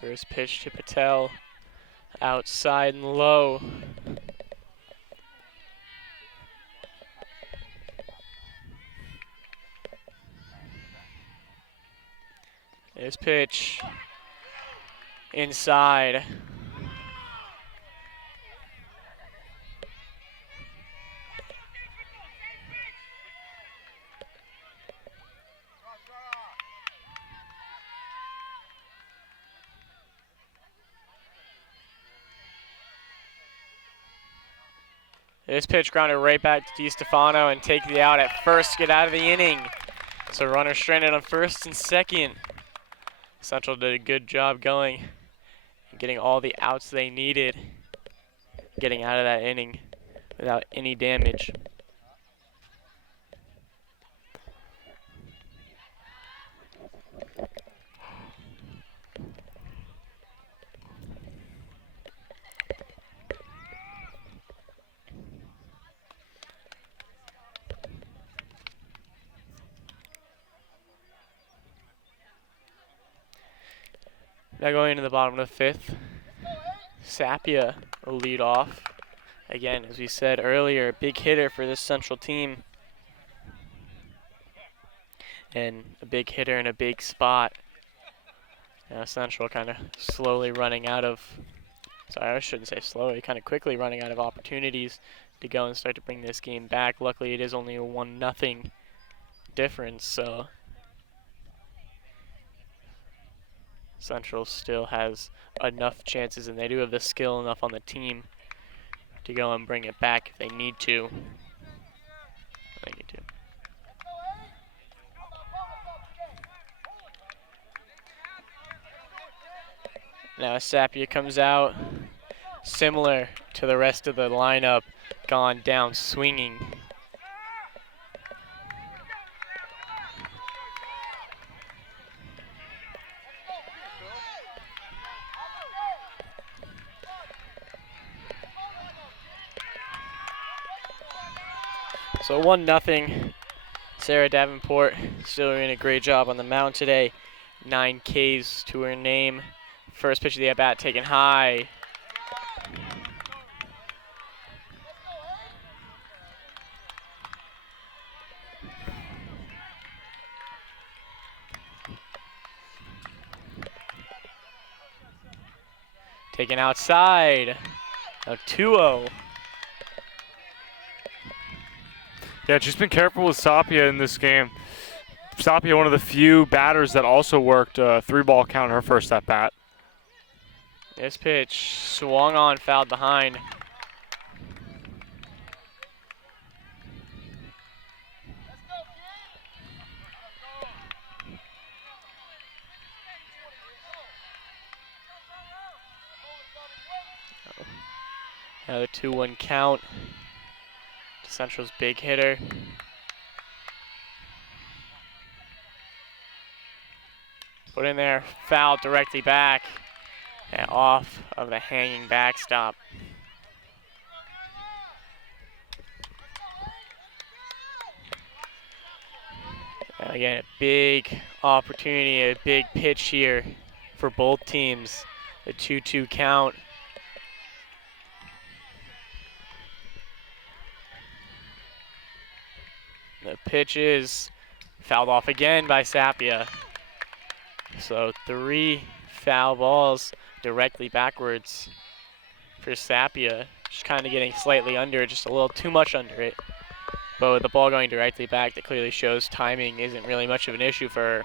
First pitch to Patel, outside and low. This pitch inside. This pitch grounded right back to DiStefano and take the out at first, get out of the inning. So runner stranded on first and second. Central did a good job going and getting all the outs they needed, getting out of that inning without any damage. Now going into the bottom of the 5th, Sapia will lead off. Again, as we said earlier, big hitter for this Central team. And a big hitter in a big spot. Now Central kind of slowly running out of, sorry, I shouldn't say slowly, kind of quickly running out of opportunities to go and start to bring this game back. Luckily, it is only a 1-0 difference, so Central still has enough chances, and they do have the skill enough on the team to go and bring it back if they need to. Now Sapia comes out, similar to the rest of the lineup, gone down swinging. So 1-0. Sarah Davenport still doing a great job on the mound today. 9 Ks to her name. First pitch of the at-bat taken high. Taken outside. Now 2-0. Yeah, she's been careful with Sapia in this game. Sapia, one of the few batters that also worked a 3-ball count her first at-bat. This pitch swung on, fouled behind. Another 2-1 count. Central's big hitter. Put in there, foul directly back and off of the hanging backstop. Again, a big opportunity, a big pitch here for both teams. The 2-2 count. The pitch is fouled off again by Sapia. So 3 foul balls directly backwards for Sapia. Just kind of getting slightly under it, just a little too much under it. But with the ball going directly back, that clearly shows timing isn't really much of an issue for her.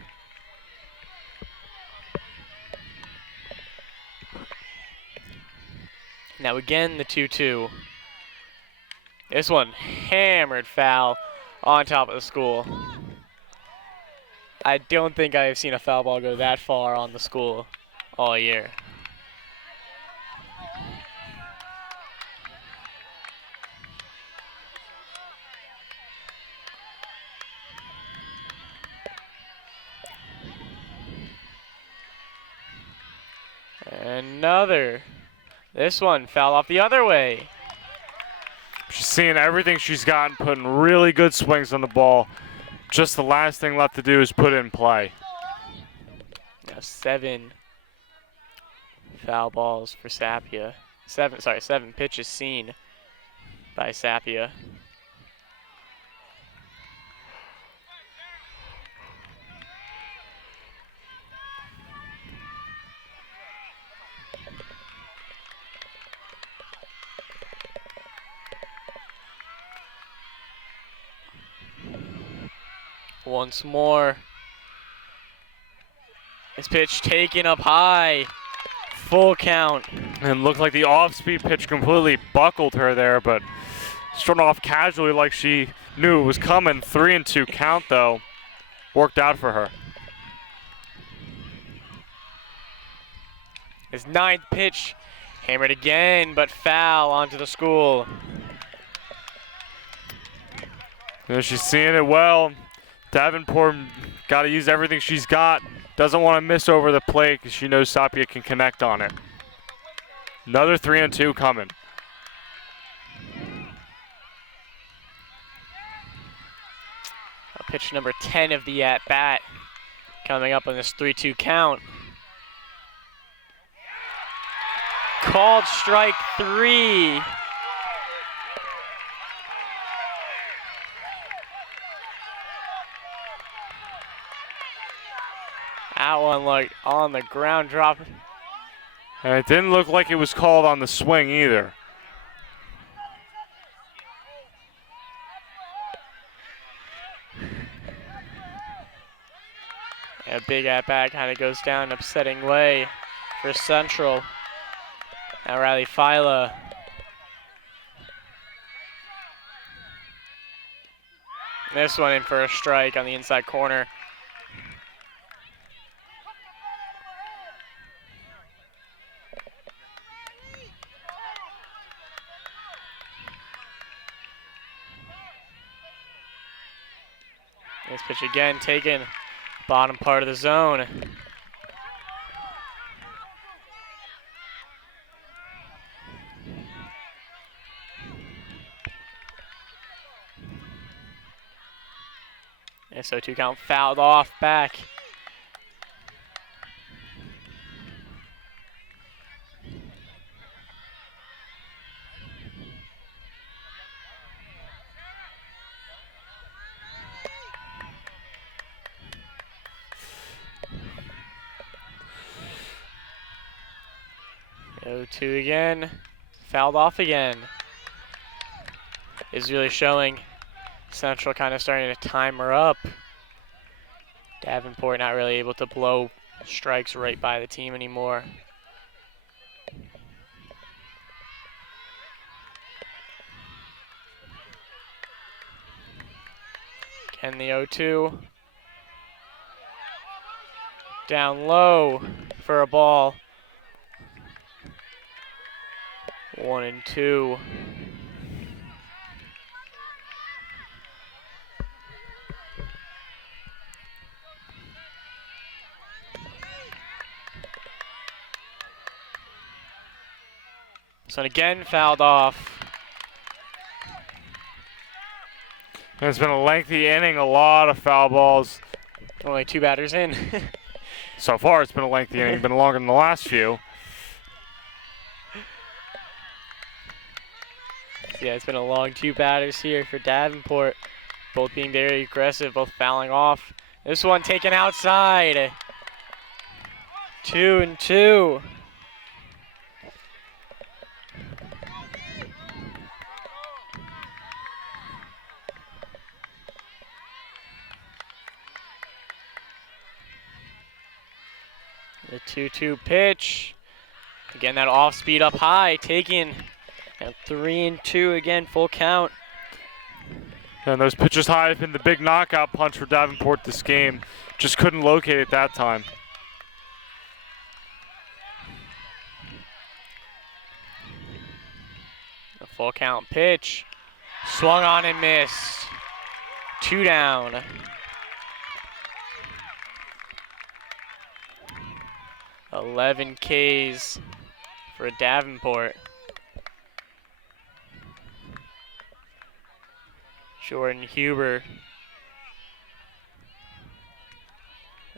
Now again, the 2-2. This one, hammered foul on top of the school. I don't think I have seen a foul ball go that far on the school all year. Another. This one foul off the other way. She's seeing everything she's gotten, putting really good swings on the ball. Just the last thing left to do is put it in play. Now 7 foul balls for Sapia. 7 pitches seen by Sapia. Once more. This pitch taken up high. Full count. And looked like the off-speed pitch completely buckled her there, but starting off casually like she knew it was coming. 3-2 count, though. Worked out for her. His 9th pitch. Hammered again, but foul onto the school. She's seeing it well. Davenport got to use everything she's got. Doesn't want to miss over the plate because she knows Sapia can connect on it. Another 3-2 coming. Pitch number 10 of the at-bat coming up on this 3-2 count. Called strike 3. That one looked on the ground drop. And it didn't look like it was called on the swing either. A big at-bat kind of goes down an upsetting way for Central. Now Riley Fila. This one in for a strike on the inside corner. This pitch again taken, bottom part of the zone. And so 2 count fouled off back. Go-2 again, fouled off again. Is really showing Central kind of starting to time her up. Davenport not really able to blow strikes right by the team anymore. Again, the 0-2. Down low for a ball. 1-2. So again, fouled off. And it's been a lengthy inning, a lot of foul balls. Only 2 batters in. So far, it's been a lengthy inning, been longer than the last few. Yeah, it's been a long 2 batters here for Davenport. Both being very aggressive, both fouling off. This one taken outside. 2-2. The 2-2 pitch. Again, that off speed up high, taken. And 3-2 again, full count. And those pitches high have been the big knockout punch for Davenport this game. Just couldn't locate it that time. A full count pitch. Swung on and missed. 2 down. Eleven Ks for Davenport. Jordan Huber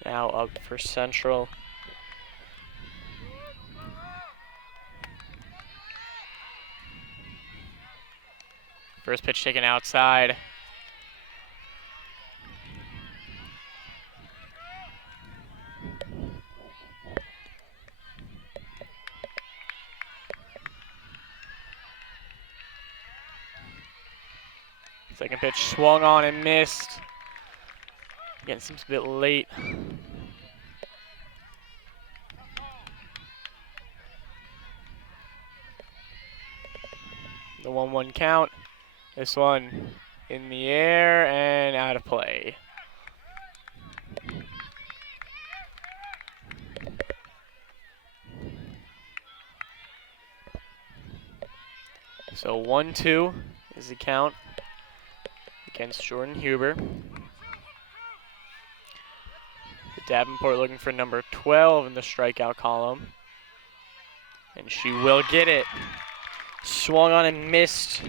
now up for Central. First pitch taken outside. Second pitch swung on and missed. Again, seems a bit late. The 1-1 count. This one in the air and out of play. So 1-2 is the count against Jordan Huber. Davenport looking for number 12 in the strikeout column. And she will get it. Swung on and missed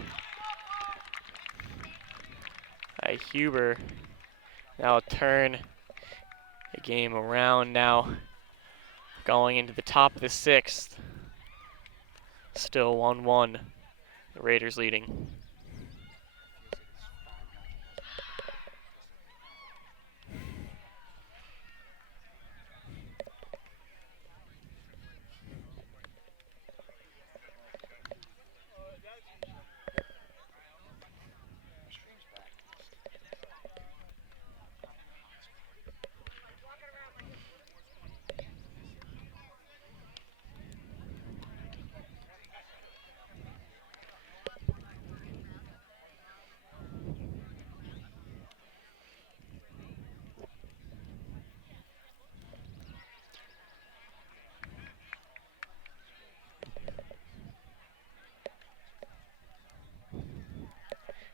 by Huber. That'll turn the game around now. Going into the top of the 6th. Still 1-1. The Raiders leading.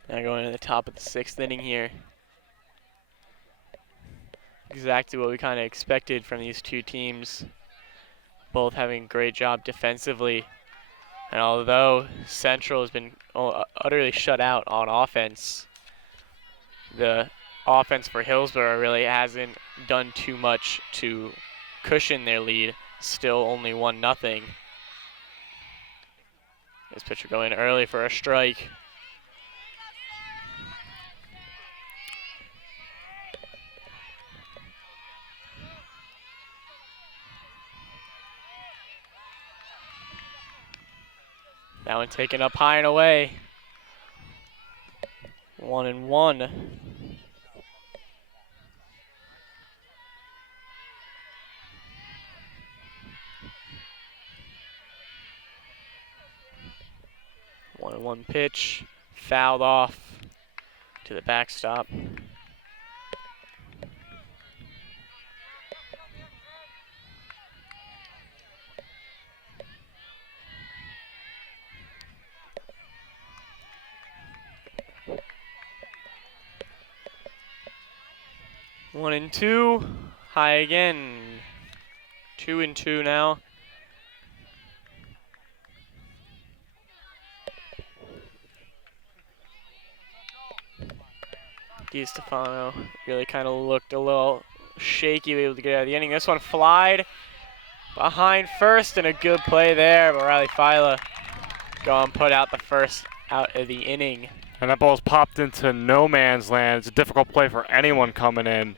Now going to the top of the 6th inning here. Exactly what we kind of expected from these two teams. Both having a great job defensively. And although Central has been utterly shut out on offense, the offense for Hillsboro really hasn't done too much to cushion their lead. Still only 1-0. This pitcher going early for a strike. That one taken up high and away. 1-1. One pitch, fouled off to the backstop. One and two, high again. 2-2 now. DiStefano really kind of looked a little shaky, able to get out of the inning. This one flied behind first, and a good play there, but Riley Fila go and put out the first out of the inning. And that ball's popped into no man's land. It's a difficult play for anyone coming in.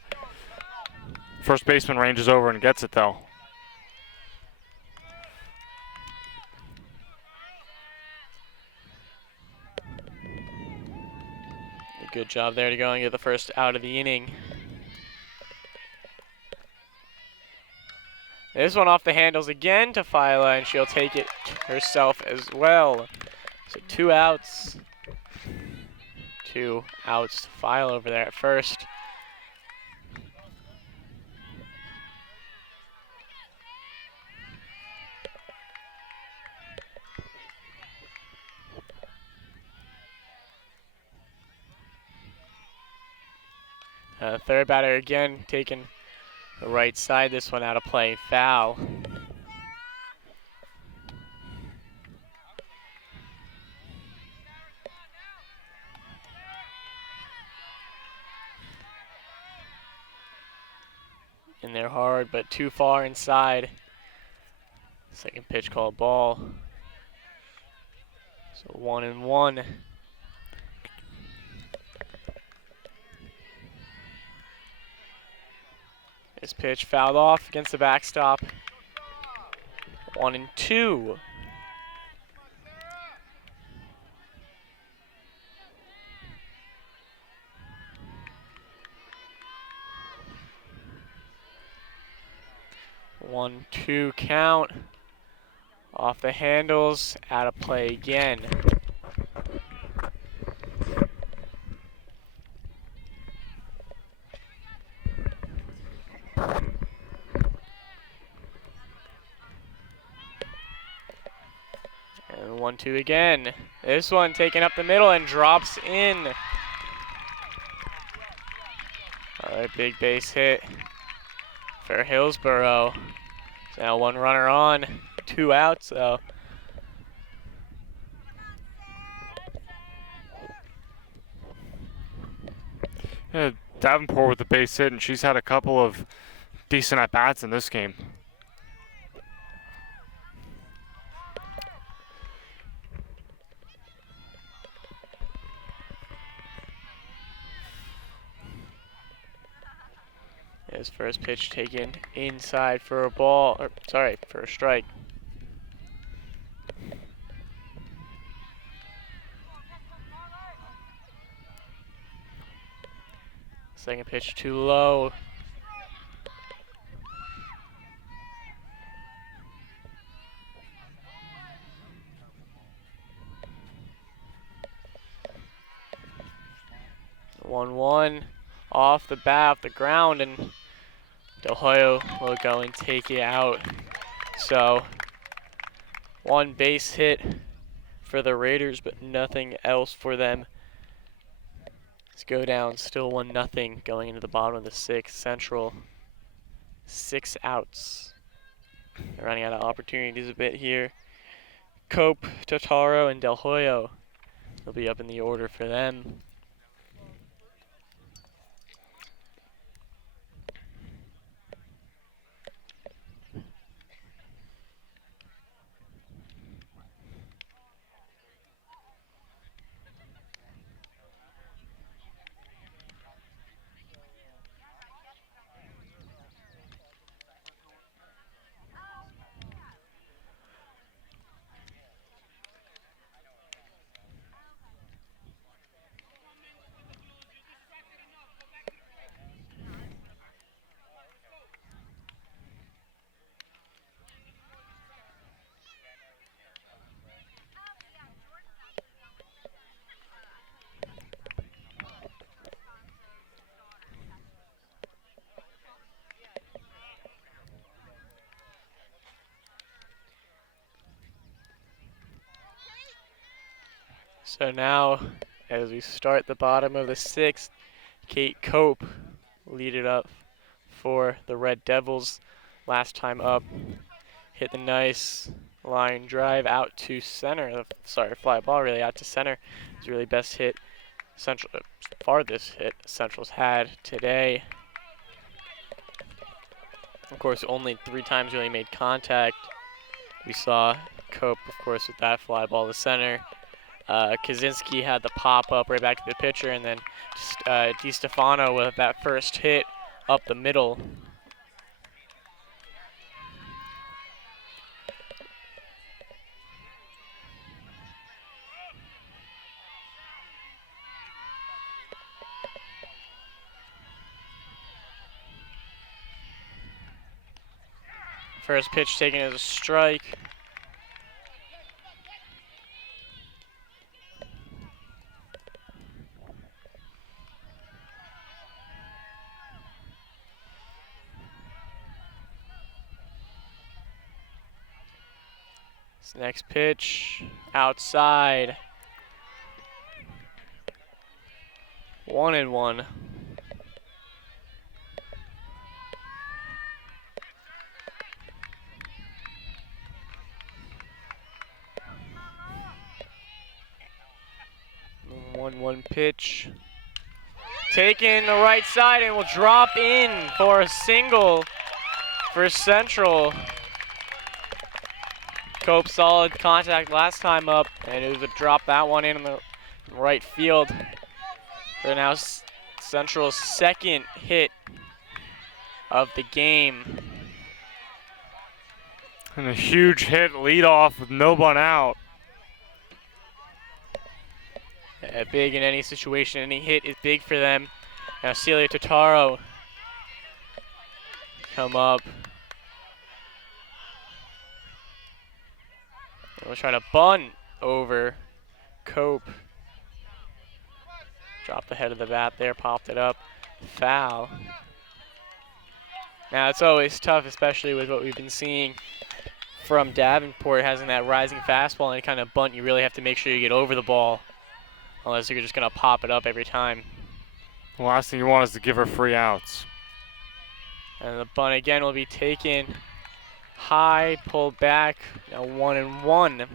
First baseman ranges over and gets it, though. A good job there to go and get the first out of the inning. This one off the handles again to Phyla, and she'll take it herself as well. So 2 outs. 2 outs to Phyla over there at first. Third batter again taking the right side. This one out of play, foul. In there hard, but too far inside. Second pitch called ball. So 1-1. This pitch fouled off against the backstop. 1-2. One, two count. Off the handles, out of play again. And 1-2 again. This one taken up the middle and drops in. Another big base hit for Hillsboro. So now 1 runner on, 2 outs though. Yeah, Davenport with the base hit, and she's had a couple of decent at-bats in this game. His first pitch taken inside for a ball, or sorry, for a strike. Second pitch too low. One off the bat, off the ground, and Del Hoyo will go and take it out. So 1 base hit for the Raiders, but nothing else for them. Let's go down, still 1-0 going into the bottom of the 6th. Central, 6 outs. They're running out of opportunities a bit here. Cope, Totaro, and Del Hoyo will be up in the order for them. So now, as we start the bottom of the 6th, Kate Cope lead it up for the Red Devils. Last time up, hit the nice line drive out to center. Sorry, fly ball really out to center. It's really best hit, Central, farthest hit Central's had today. Of course, only 3 times really made contact. We saw Cope, of course, with that fly ball to center. Kaczynski had the pop-up right back to the pitcher, and then DiStefano with that first hit up the middle. First pitch taken as a strike. This next pitch, outside. 1-1. The 1-1 pitch. Taken the right side and will drop in for a single for Central. Cope solid contact last time up, and it was a drop that one in the right field. They're now Central's second hit of the game. And a huge hit lead off with no one out. Big in any situation, any hit is big for them. Now Celia Totaro come up. We'll try to bunt over Cope. Dropped the head of the bat there, popped it up. Foul. Now it's always tough, especially with what we've been seeing from Davenport, having that rising fastball and kind of bunt. You really have to make sure you get over the ball, unless you're just gonna pop it up every time. The last thing you want is to give her free outs. And the bunt again will be taken high, pulled back. Now 1-1.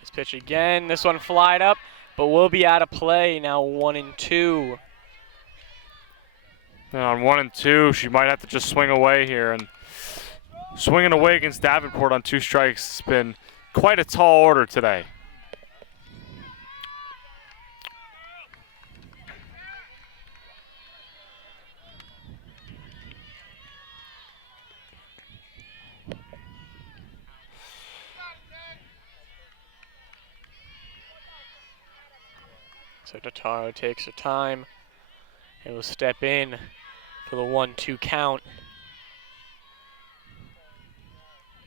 This pitch again. This one flied up, but will be out of play. Now 1-2. And on 1-2, she might have to just swing away here. And swinging away against Davenport on 2 strikes has been quite a tall order today. So Totaro takes her time and will step in for the 1-2 count.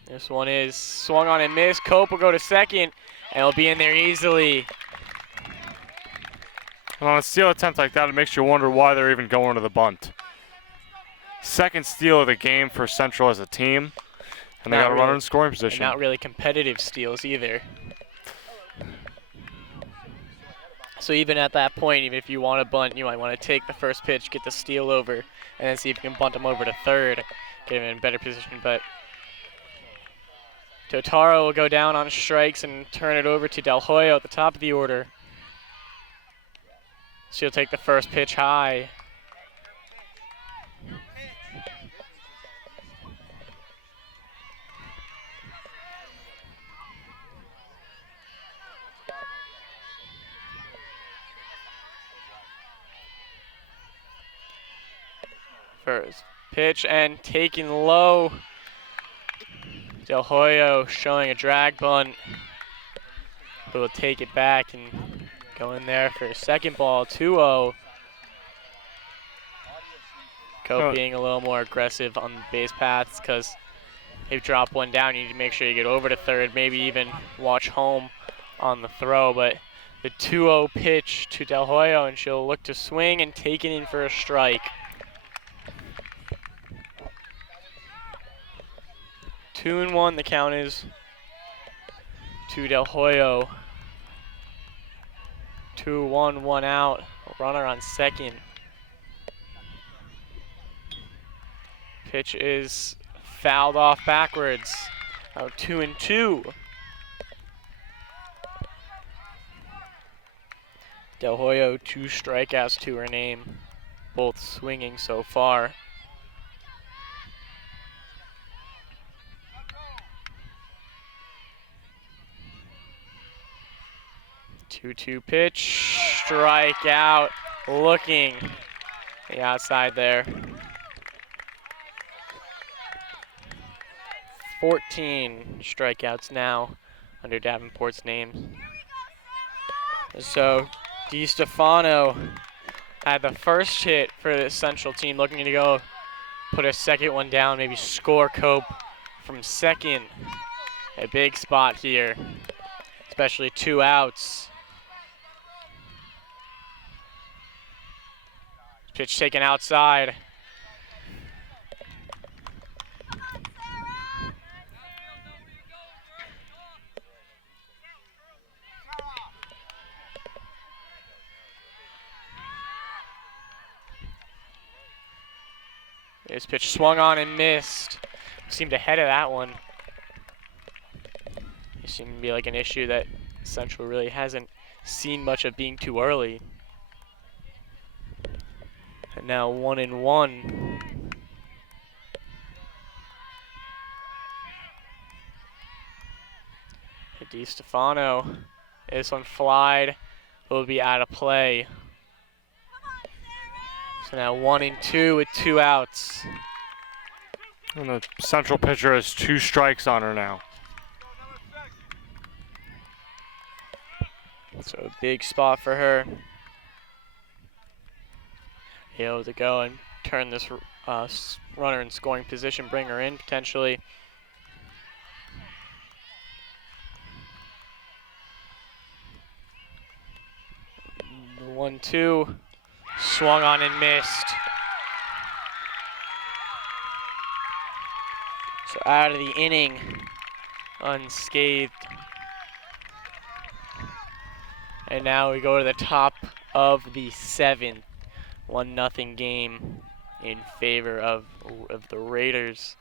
This one is swung on and missed. Cope will go to second, and he'll be in there easily. And on a steal attempt like that, it makes you wonder why they're even going to the bunt. Second steal of the game for Central as a team, and they got a runner in scoring position. Not really competitive steals either. So even at that point, even if you want to bunt, you might want to take the first pitch, get the steal over, and then see if you can bunt them over to third, get him in a better position. But Totaro will go down on strikes and turn it over to Del Hoyo at the top of the order. She'll take the first pitch high. First pitch and taken low. Del Hoyo showing a drag bunt, but will take it back and go in there for a second ball, 2-0. Cope being a little more aggressive on the base paths because they've dropped one down. You need to make sure you get over to third, maybe even watch home on the throw. But the 2-0 pitch to Del Hoyo, and she'll look to swing and take it in for a strike. 2-1 the count is to Del Hoyo. 2-1, 1 out. Runner on second. Pitch is fouled off backwards. Now 2-2. Del Hoyo, 2 strikeouts to her name, both swinging so far. 2-2 pitch, strike out, looking the outside there. 14 strikeouts now under Davenport's name. So DiStefano had the first hit for the Central team, looking to go put a second one down, maybe score Cope from second. A big spot here, especially 2 outs. Pitch taken outside. This pitch swung on and missed. Seemed ahead of that one. It seemed to be like an issue that Central really hasn't seen much of, being too early. And now 1-1. DiStefano. This one flied. Will be out of play. So now 1-2 with 2 outs. And the Central pitcher has 2 strikes on her now. So a big spot for her. Able to go and turn this runner in scoring position, bring her in potentially. The 1-2 swung on and missed. So out of the inning unscathed. And now we go to the top of the 7th. 1-0 game in favor of the Raiders.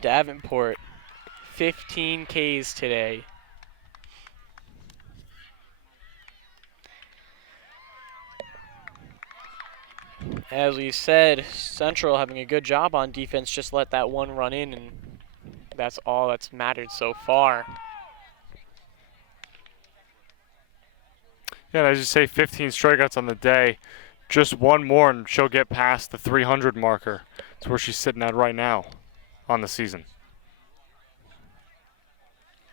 Davenport, 15 Ks today. As we said, Central having a good job on defense, just let that one run in, and that's all that's mattered so far. Yeah, as you say, 15 strikeouts on the day. Just one more and she'll get past the 300 marker. It's where she's sitting at right now on the season.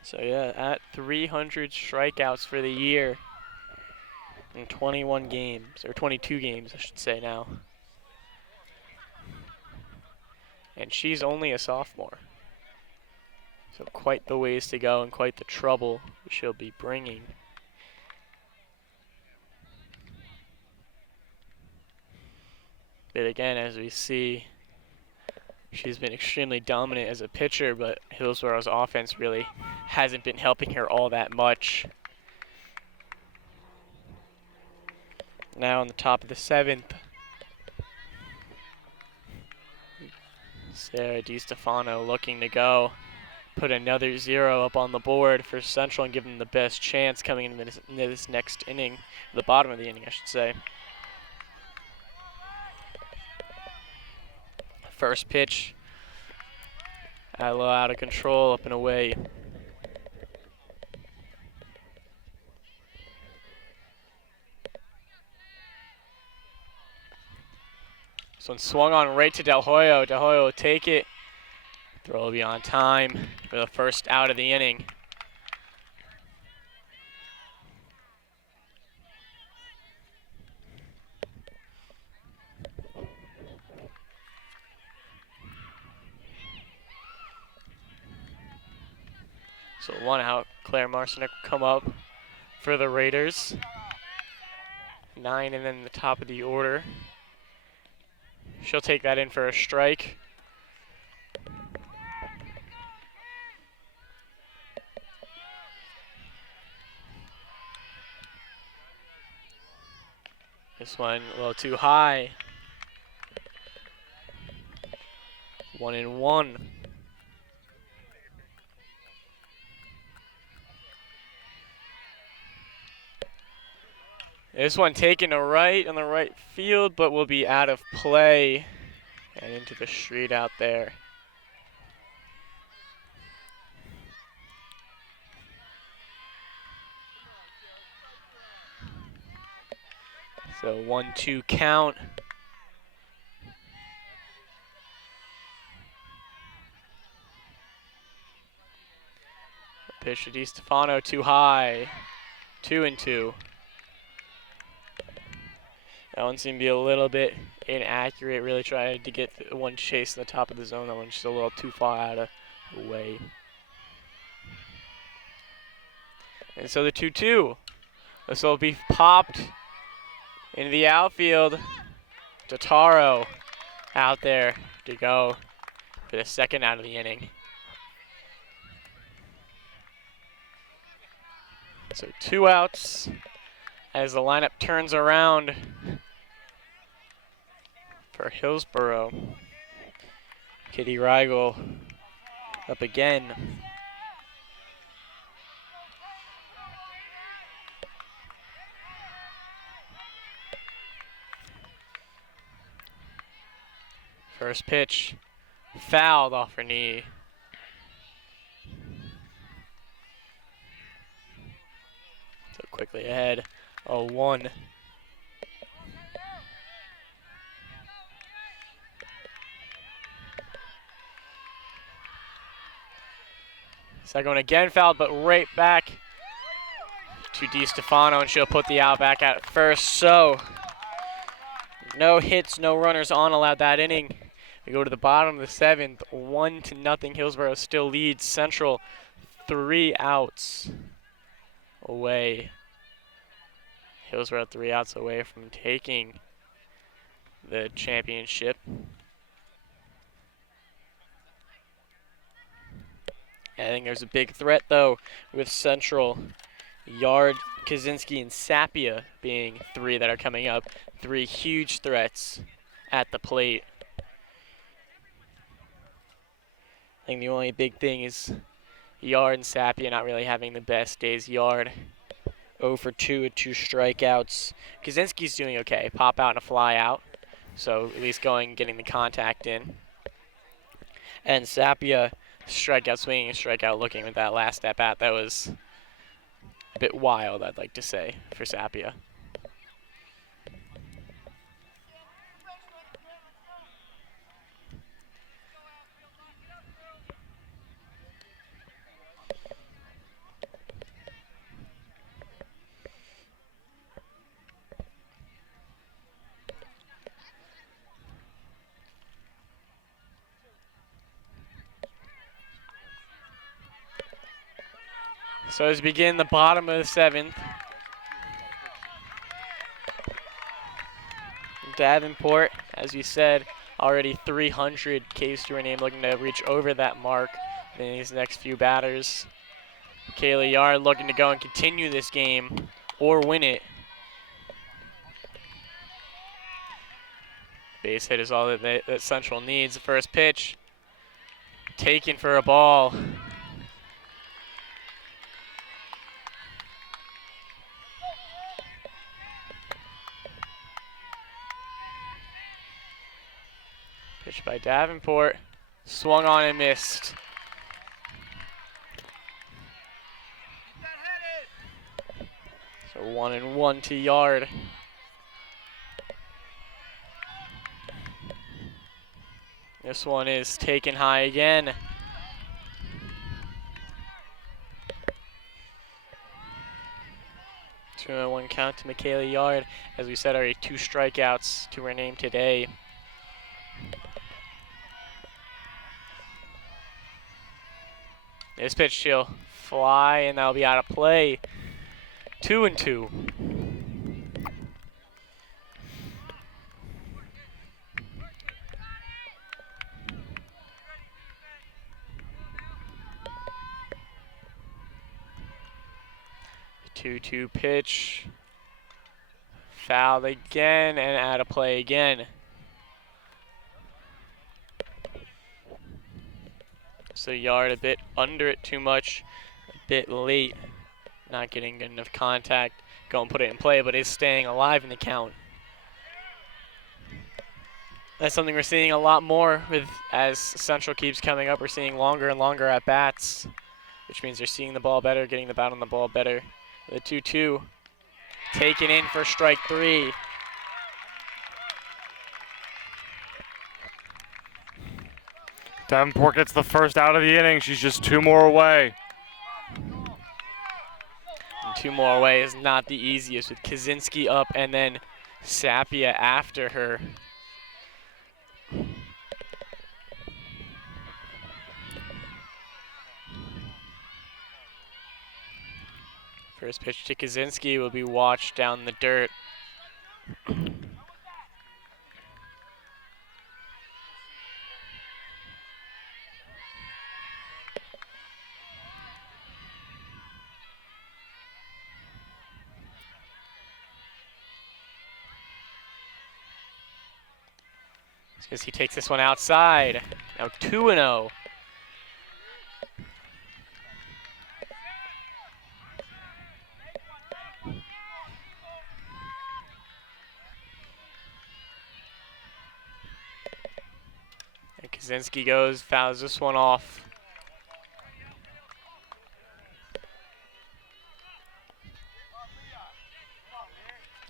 So yeah, at 300 strikeouts for the year in 21 games, or 22 games, I should say now. And she's only a sophomore. So quite the ways to go and quite the trouble she'll be bringing. But again, as we see, she's been extremely dominant as a pitcher, but Hillsboro's offense really hasn't been helping her all that much. Now on the top of the 7th, Sarah DiStefano looking to go put another 0 up on the board for Central and give them the best chance coming into this next inning, the bottom of the inning, I should say. First pitch, a little out of control, up and away. This one swung on right to Del Hoyo. Del Hoyo will take it. Throw will be on time for the first out of the inning. So 1 out, Claire Marcinek will come up for the Raiders. 9 and then the top of the order. She'll take that in for a strike. This one a little too high. 1-1. This one taken to right on the right field, but will be out of play and into the street out there. So 1-2 count. pitch to DiStefano, too high. 2-2. That one seemed to be a little bit inaccurate. Really tried to get one chase in the top of the zone. That one's just a little too far out of the way. And so the 2-2. This will be popped into the outfield. Totaro out there to go for the second out of the inning. So 2 outs as the lineup turns around for Hillsboro. Kitty Rigel up again. First pitch, fouled off her knee. So quickly ahead, 0-1. Second one again fouled, but right back to DiStefano, and she'll put the out back at first. So no hits, no runners on allowed that inning. We go to the bottom of the 7th, 1-0. Hillsboro still leads Central 3 outs away. Hillsboro 3 outs away from taking the championship. I think there's a big threat, though, with Central. Yard, Kaczynski, and Sapia being 3 that are coming up. 3 huge threats at the plate. I think the only big thing is Yard and Sapia not really having the best days. Yard 0 for 2 with 2 strikeouts. Kaczynski's doing okay. Pop out and a fly out. So at least getting the contact in. And Sapia, strikeout swinging and strikeout looking with that last at bat. That was a bit wild, I'd like to say, for Sapia. So as we begin the bottom of the 7th, Davenport, as you said, already 300 Ks to her name, looking to reach over that mark in these next few batters. Kayla Yard looking to go and continue this game or win it. Base hit is all that Central needs. The first pitch, taken for a ball. Pitch by Davenport, swung on and missed. So 1-1 to Yard. This one is taken high again. Two and one count to Michaela Yard. As we said, already 2 strikeouts to her name today. This pitch she'll fly, and that'll be out of play. 2-2. Two pitch. Fouled again and out of play again. So Yard a bit under it too much, a bit late, not getting good enough contact. Go and put it in play, but is staying alive in the count. That's something we're seeing a lot more with as Central keeps coming up. We're seeing longer and longer at bats, which means they're seeing the ball better, getting the bat on the ball better. The 2-2 taken in for strike 3. Davenport gets the first out of the inning. She's just 2 more away. 2 more away is not the easiest, with Kaczynski up and then Sapia after her. First pitch to Kaczynski will be watched down the dirt. As he takes this one outside. Now 2-0. And Kaczynski goes, fouls this one off.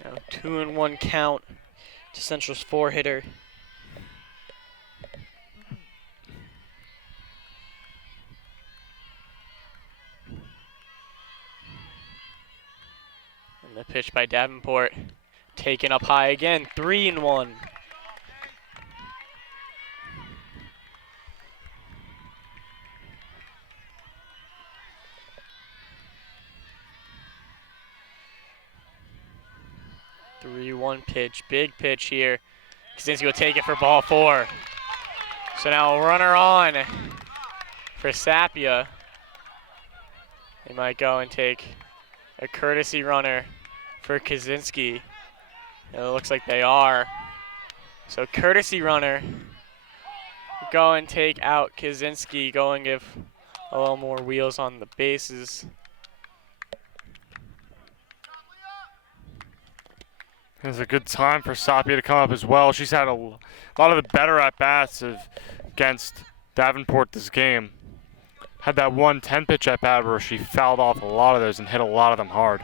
Now 2-1 count to Central's 4-hitter. The pitch by Davenport, taken up high again, 3-1. Pitch, big pitch here. Kaczynski will take it for ball 4. So now a runner on for Sapia. They might go and take a courtesy runner for Kaczynski. It looks like they are. So courtesy runner, go and take out Kaczynski, go and give a little more wheels on the bases. It's a good time for Sapia to come up as well. She's had a lot of the better at-bats against Davenport this game. Had that one 10-pitch at-bat where she fouled off a lot of those and hit a lot of them hard.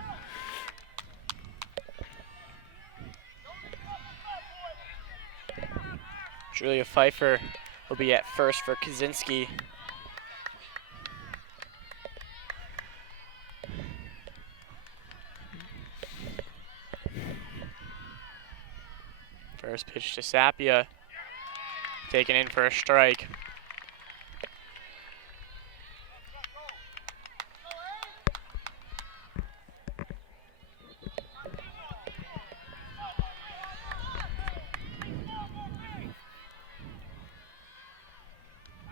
Julia Pfeiffer will be at first for Kaczynski. First pitch to Sapia, taken in for a strike.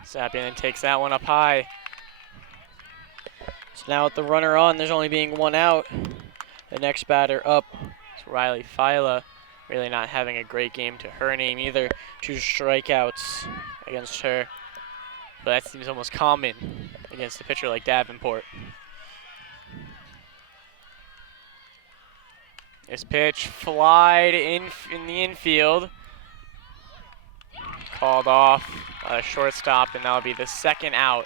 Sapia then takes that one up high. So now with the runner on, there's only being 1 out. The next batter up is Riley Fila. Really not having a great game to her name either. 2 strikeouts against her. But that seems almost common against a pitcher like Davenport. This pitch flied in the infield. Called off a shortstop, and that'll be the 2nd out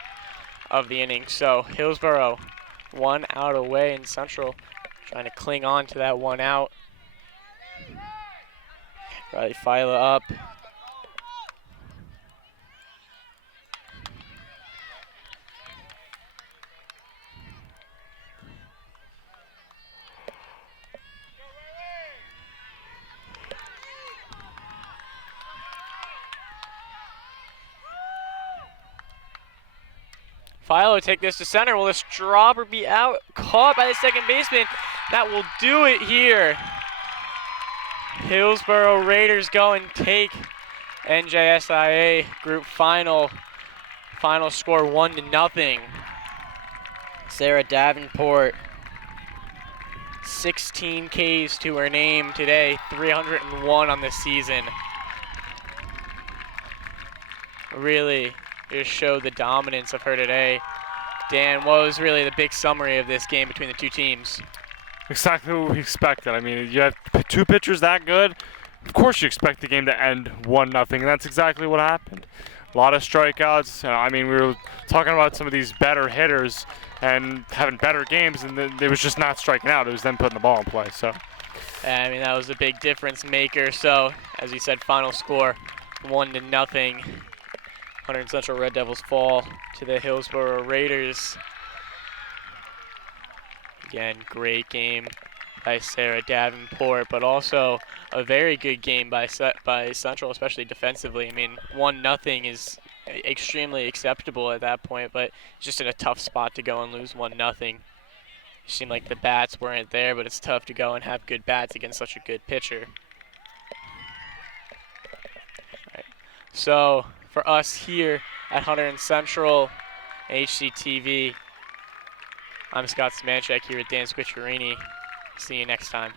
of the inning. So Hillsboro 1 out away, and Central trying to cling on to that 1 out. Riley Fila up. Filo take this to center. Will this dropper be out? Caught by the second baseman. That will do it here. Hillsboro Raiders go and take NJSIA group final. Final score 1-0. Sarah Davenport, 16 Ks to her name today, 301 on the season. Really just showed the dominance of her today. Dan, what was really the big summary of this game between the 2 teams? Exactly what we expected. I mean, you have 2 pitchers that good, of course you expect the game to end 1-0, and that's exactly what happened. A lot of strikeouts. I mean, we were talking about some of these better hitters and having better games, and it was just not striking out. It was them putting the ball in play. So, I mean, that was a big difference maker. So, as you said, final score 1-0. Hunterdon Central Red Devils fall to the Hillsboro Raiders. Again, great game by Sarah Davenport, but also a very good game by Central, especially defensively. I mean, 1-0 is extremely acceptable at that point, but just in a tough spot to go and lose 1-0. It seemed like the bats weren't there, but it's tough to go and have good bats against such a good pitcher. Right. So for us here at Hunterdon Central HCTV, I'm Scott Smanchek here with Dan Squicciarini. See you next time.